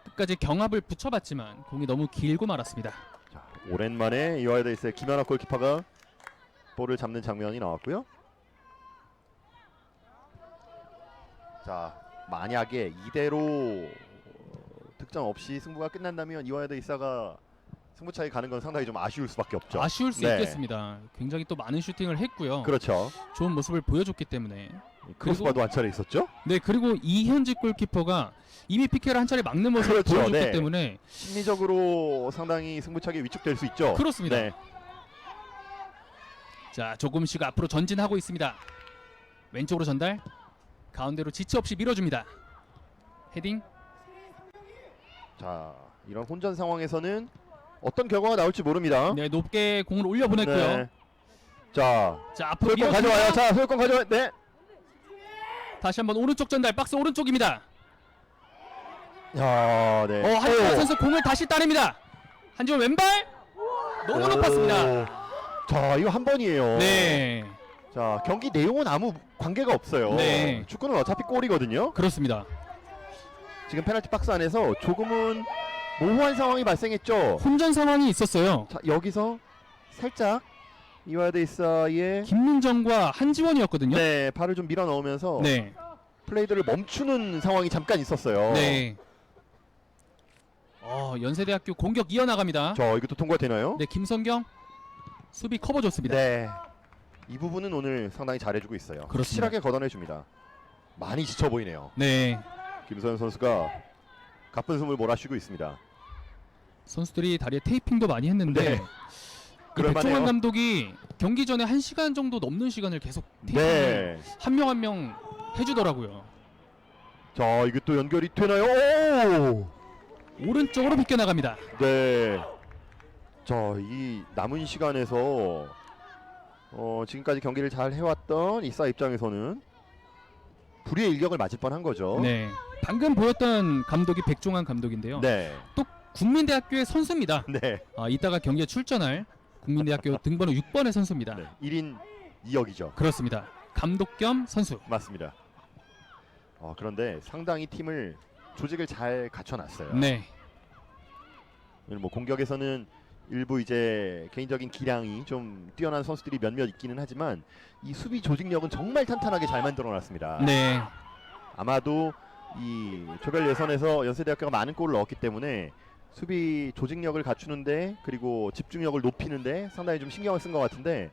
끝까지 경합을 붙여봤지만 공이 너무 길고 말았습니다. 자, 오랜만에 이화여대 있어요. 김연학 골키퍼가 볼을 잡는 장면이 나왔고요. 자, 만약에 이대로 득점 없이 승부가 끝난다면 이화여대 이사가 승부차에 가는 건 상당히 좀 아쉬울 수밖에 없죠. 아쉬울 수 네. 있겠습니다. 굉장히 또 많은 슈팅을 했고요. 그렇죠. 좋은 모습을 보여줬기 때문에. 크로스바도 한 차례 있었죠. 네, 그리고 이현지 골키퍼가 이미 PK를 한 차례 막는 모습을 그렇죠, 보여줬기 네. 때문에 심리적으로 상당히 승부차기에 위축될 수 있죠. 그렇습니다. 네. 자, 조금씩 앞으로 전진하고 있습니다. 왼쪽으로 전달, 가운데로 지체 없이 밀어줍니다. 헤딩. 자, 이런 혼전 상황에서는 어떤 결과가 나올지 모릅니다. 네, 높게 공을 올려 보냈고요. 네. 자, 자, 앞으로 소유권 밀어줍니다. 가져와요. 자, 소유권 가져와요. 네. 다시 한번 오른쪽 전달, 박스 오른쪽입니다. 야, 네. 한지원 선수 공을 다시 따냅니다. 한지원 왼발 너무 높았습니다. 자, 이거 한 번이에요. 네, 자, 경기 내용은 아무 관계가 없어요. 네. 축구는 어차피 골이거든요. 그렇습니다. 지금 페널티 박스 안에서 조금은 모호한 상황이 발생했죠. 혼전 상황이 있었어요. 자, 여기서 살짝 이화여대 이사의 김민정과 한지원이었거든요. 네, 발을 좀 밀어 넣으면서 네, 플레이들을 멈추는 상황이 잠깐 있었어요. 네. 연세대학교 공격 이어나갑니다. 저 이것도 통과되나요? 네, 김성경 수비 커버 좋습니다. 네. 이 부분은 오늘 상당히 잘해주고 있어요. 그렇습니다. 확실하게 걷어내줍니다. 많이 지쳐 보이네요. 네, 김서현 선수가 가쁜 숨을 몰아쉬고 있습니다. 선수들이 다리에 테이핑도 많이 했는데 네. 그 그럴만해요. 백종원 감독이 경기 전에 1시간 정도 넘는 시간을 계속 테이핑을 네. 한 명 한 명 해주더라고요. 자, 이게 또 연결이 되나요? 오! 오른쪽으로 비껴나갑니다. 네. 자, 이 남은 시간에서 지금까지 경기를 잘 해왔던 이사 입장에서는 불의의 일격을 맞을 뻔한 거죠. 네, 방금 보였던 감독이 백종원 감독인데요. 네. 또 국민대학교의 선수입니다. 네. 이따가 경기에 출전할 국민대학교 등번호 6번의 선수입니다. 네. 1인 2역이죠. 그렇습니다. 감독 겸 선수. 맞습니다. 그런데 상당히 팀을 조직을 잘 갖춰놨어요. 네, 오늘 뭐 공격에서는 일부 이제 개인적인 기량이 좀 뛰어난 선수들이 몇몇 있기는 하지만 이 수비 조직력은 정말 탄탄하게 잘 만들어놨습니다. 네, 아마도 이 조별 예선에서 연세대학교가 많은 골을 넣었기 때문에 수비 조직력을 갖추는데 그리고 집중력을 높이는데 상당히 좀 신경을 쓴 것 같은데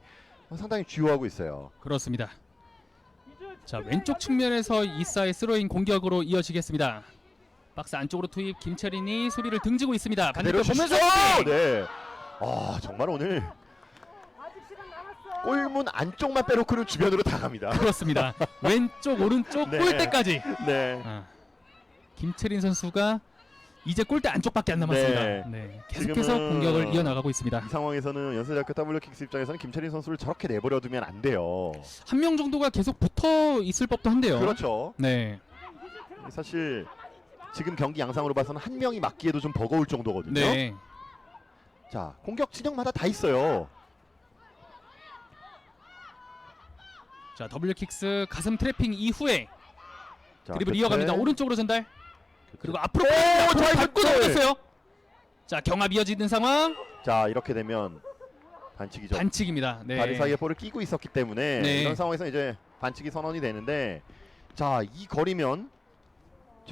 상당히 주요하고 있어요. 그렇습니다. 자, 왼쪽 측면에서 이사의 스로잉 공격으로 이어지겠습니다. 박스 안쪽으로 투입. 김채린이 수비를 등지고 있습니다. 반대편 보면서 슛이죠! 네. 정말 오늘 골문 안쪽만 빼놓고는 주변으로 다 갑니다. 그렇습니다. 왼쪽 오른쪽 네. 골대까지. 네. 김채린 선수가 이제 골대 안쪽밖에 안 남았습니다. 네. 네, 계속해서 지금은 공격을 이어나가고 있습니다. 이 상황에서는 연세대학교 W킥스 입장에서는 김채린 선수를 저렇게 내버려두면 안 돼요. 한 명 정도가 계속 붙어 있을 법도 한데요. 그렇죠. 네, 사실 지금 경기 양상으로 봐서는 한 명이 맞기에도 좀 버거울 정도거든요. 네. 자, 공격 진영마다 다 있어요. 자, 더블유킥스 가슴 트래핑 이후에 자, 드리블 끝에. 이어갑니다. 오른쪽으로 전달. 그리고 앞으로 자, 밟고 이거 넘어졌어요. 자, 경합 이어지는 상황. 자, 이렇게 되면 반칙이죠. 반칙입니다. 네. 다리 사이에 볼을 끼고 있었기 때문에 네. 이런 상황에서 이제 반칙이 선언이 되는데, 자, 이 거리면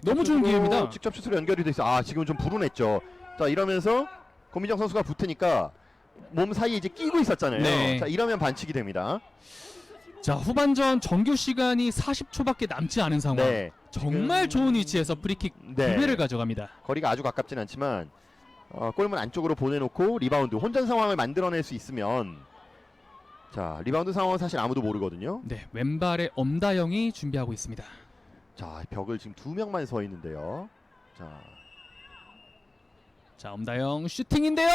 너무 좋은 기회입니다. 직접 슛으로 연결이 돼 있어. 지금 좀 불운했죠. 자, 이러면서 고민정 선수가 붙으니까 몸 사이에 이제 끼고 있었잖아요. 네. 자, 이러면 반칙이 됩니다. 자, 후반전 정규 시간이 40초밖에 남지 않은 상황. 네. 정말 지금- 좋은 위치에서 프리킥 네. 2회를 가져갑니다. 거리가 아주 가깝진 않지만 골문 안쪽으로 보내놓고 리바운드 혼전 상황을 만들어낼 수 있으면, 자, 리바운드 상황은 사실 아무도 모르거든요. 네, 왼발에 엄다영이 준비하고 있습니다. 자, 벽을 지금 2명만 서 있는데요. 자, 엄다영 슈팅인데요.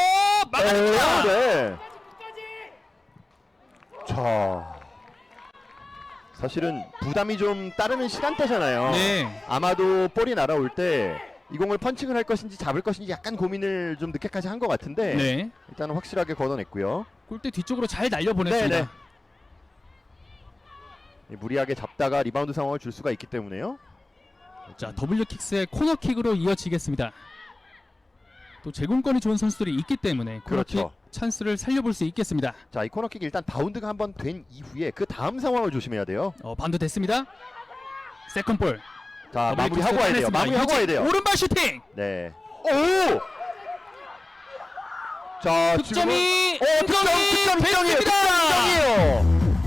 막아냅니다. 네. 자, 사실은 부담이 좀 따르는 시간대잖아요. 네. 아마도 볼이 날아올 때 이 공을 펀칭을 할 것인지 잡을 것인지 약간 고민을 좀 늦게까지 한 것 같은데 네. 일단은 확실하게 걷어냈고요. 골대 뒤쪽으로 잘 날려보냈습니다. 네네. 무리하게 잡다가 리바운드 상황을 줄 수가 있기 때문에요. 자, 더블유킥스의 코너킥으로 이어지겠습니다. 또 제공권이 좋은 선수들이 있기 때문에 코너킥 그렇죠. 찬스를 살려볼 수 있겠습니다. 자, 이 코너킥 일단 바운드가 한번 된 이후에 그 다음 상황을 조심해야 돼요. 반도 됐습니다. 세컨볼. 자, 마무리하고 와야 돼요. 마무리하고 와야 돼요. 오른발 슈팅. 네. 오! 자, 득점이 득점이에요. 됐습니다.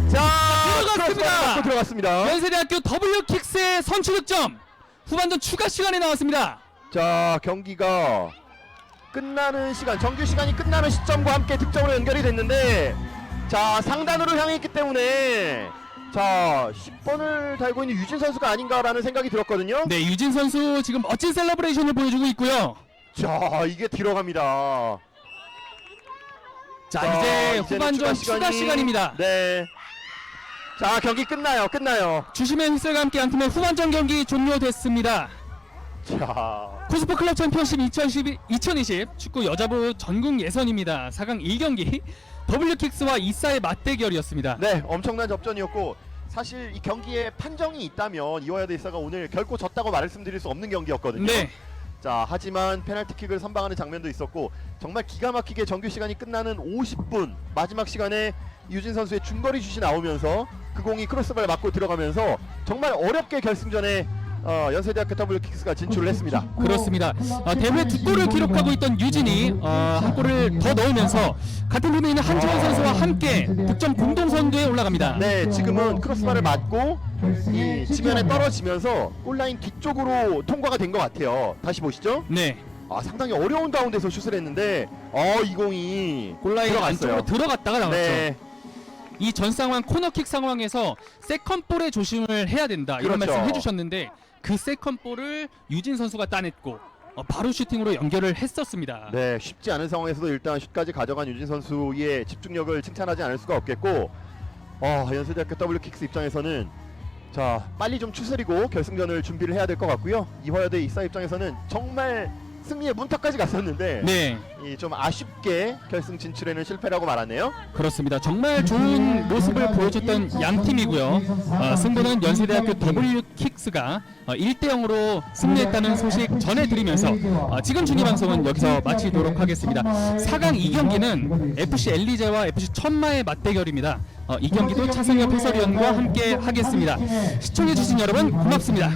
자, 들어갔습니다. 들어갔습니다. 연세대학교 더블유킥스의 선취 득점. 후반전 추가 시간에 나왔습니다. 자, 경기가 끝나는 시간, 정규 시간이 끝나는 시점과 함께 득점으로 연결이 됐는데, 자, 상단으로 향해 있기 때문에, 자, 10번을 달고 있는 유진 선수가 아닌가라는 생각이 들었거든요. 네, 유진 선수 지금 멋진 셀러브레이션을 보여주고 있고요. 자, 이게 들어갑니다. 자, 이제 이제는 후반전 추가 시간입니다. 네. 자, 경기 끝나요. 주심의 휘슬과 함께 한 팀의 후반전 경기 종료됐습니다. 자, 코스프 클럽 챔피언십 2020 축구 여자부 전국 예선입니다. 4강 1경기 W킥스와 이사의 맞대결이었습니다. 네, 엄청난 접전이었고 사실 이 경기에 판정이 있다면 이화여대 이사가 오늘 결코 졌다고 말씀드릴 수 없는 경기였거든요. 네. 자, 하지만 페널티킥을 선방하는 장면도 있었고 정말 기가 막히게 정규 시간이 끝나는 50분 마지막 시간에 유진 선수의 중거리 슛이 나오면서 그 공이 크로스바를 맞고 들어가면서 정말 어렵게 결승전에 연세대학교 W킥스가 진출을 했습니다. 그렇습니다. 대회 2골을 기록하고 있던 유진이 한 골을 더 넣으면서 같은 팀에 있는 한지원 선수와 함께 득점 공동선두에 올라갑니다. 네, 지금은 크로스바를 맞고 이 지면에 떨어지면서 골라인 뒤쪽으로 통과가 된 것 같아요. 다시 보시죠. 네. 상당히 어려운 가운데서 슛을 했는데 이 공이 골라인 들어갔어요. 안쪽으로 들어갔다가 나왔죠. 네, 이 전 상황 코너킥 상황에서 세컨볼에 조심을 해야 된다 이런 그렇죠. 말씀 해주셨는데 그 세컨볼을 유진 선수가 따냈고 바로 슈팅으로 연결을 했었습니다. 네, 쉽지 않은 상황에서도 일단 슛까지 가져간 유진 선수의 집중력을 칭찬하지 않을 수가 없겠고 연세대학교 W킥스 입장에서는 자 빨리 좀 추스리고 결승전을 준비를 해야 될 것 같고요. 이화여대 이사 입장에서는 정말 승리의 문턱까지 갔었는데 네, 좀 아쉽게 결승 진출에는 실패라고 말하네요. 그렇습니다. 정말 좋은 모습을 보여줬던 양 팀이고요. 승부는 연세대학교 W킥스가 1대0으로 승리했다는 소식 전해드리면서 지금 중계 방송은 여기서 마치도록 하겠습니다. 4강 2경기는 FC 엘리제와 FC 천마의 맞대결입니다. 이 경기도 차승엽 해설위원과 함께 하겠습니다. 시청해주신 여러분 고맙습니다.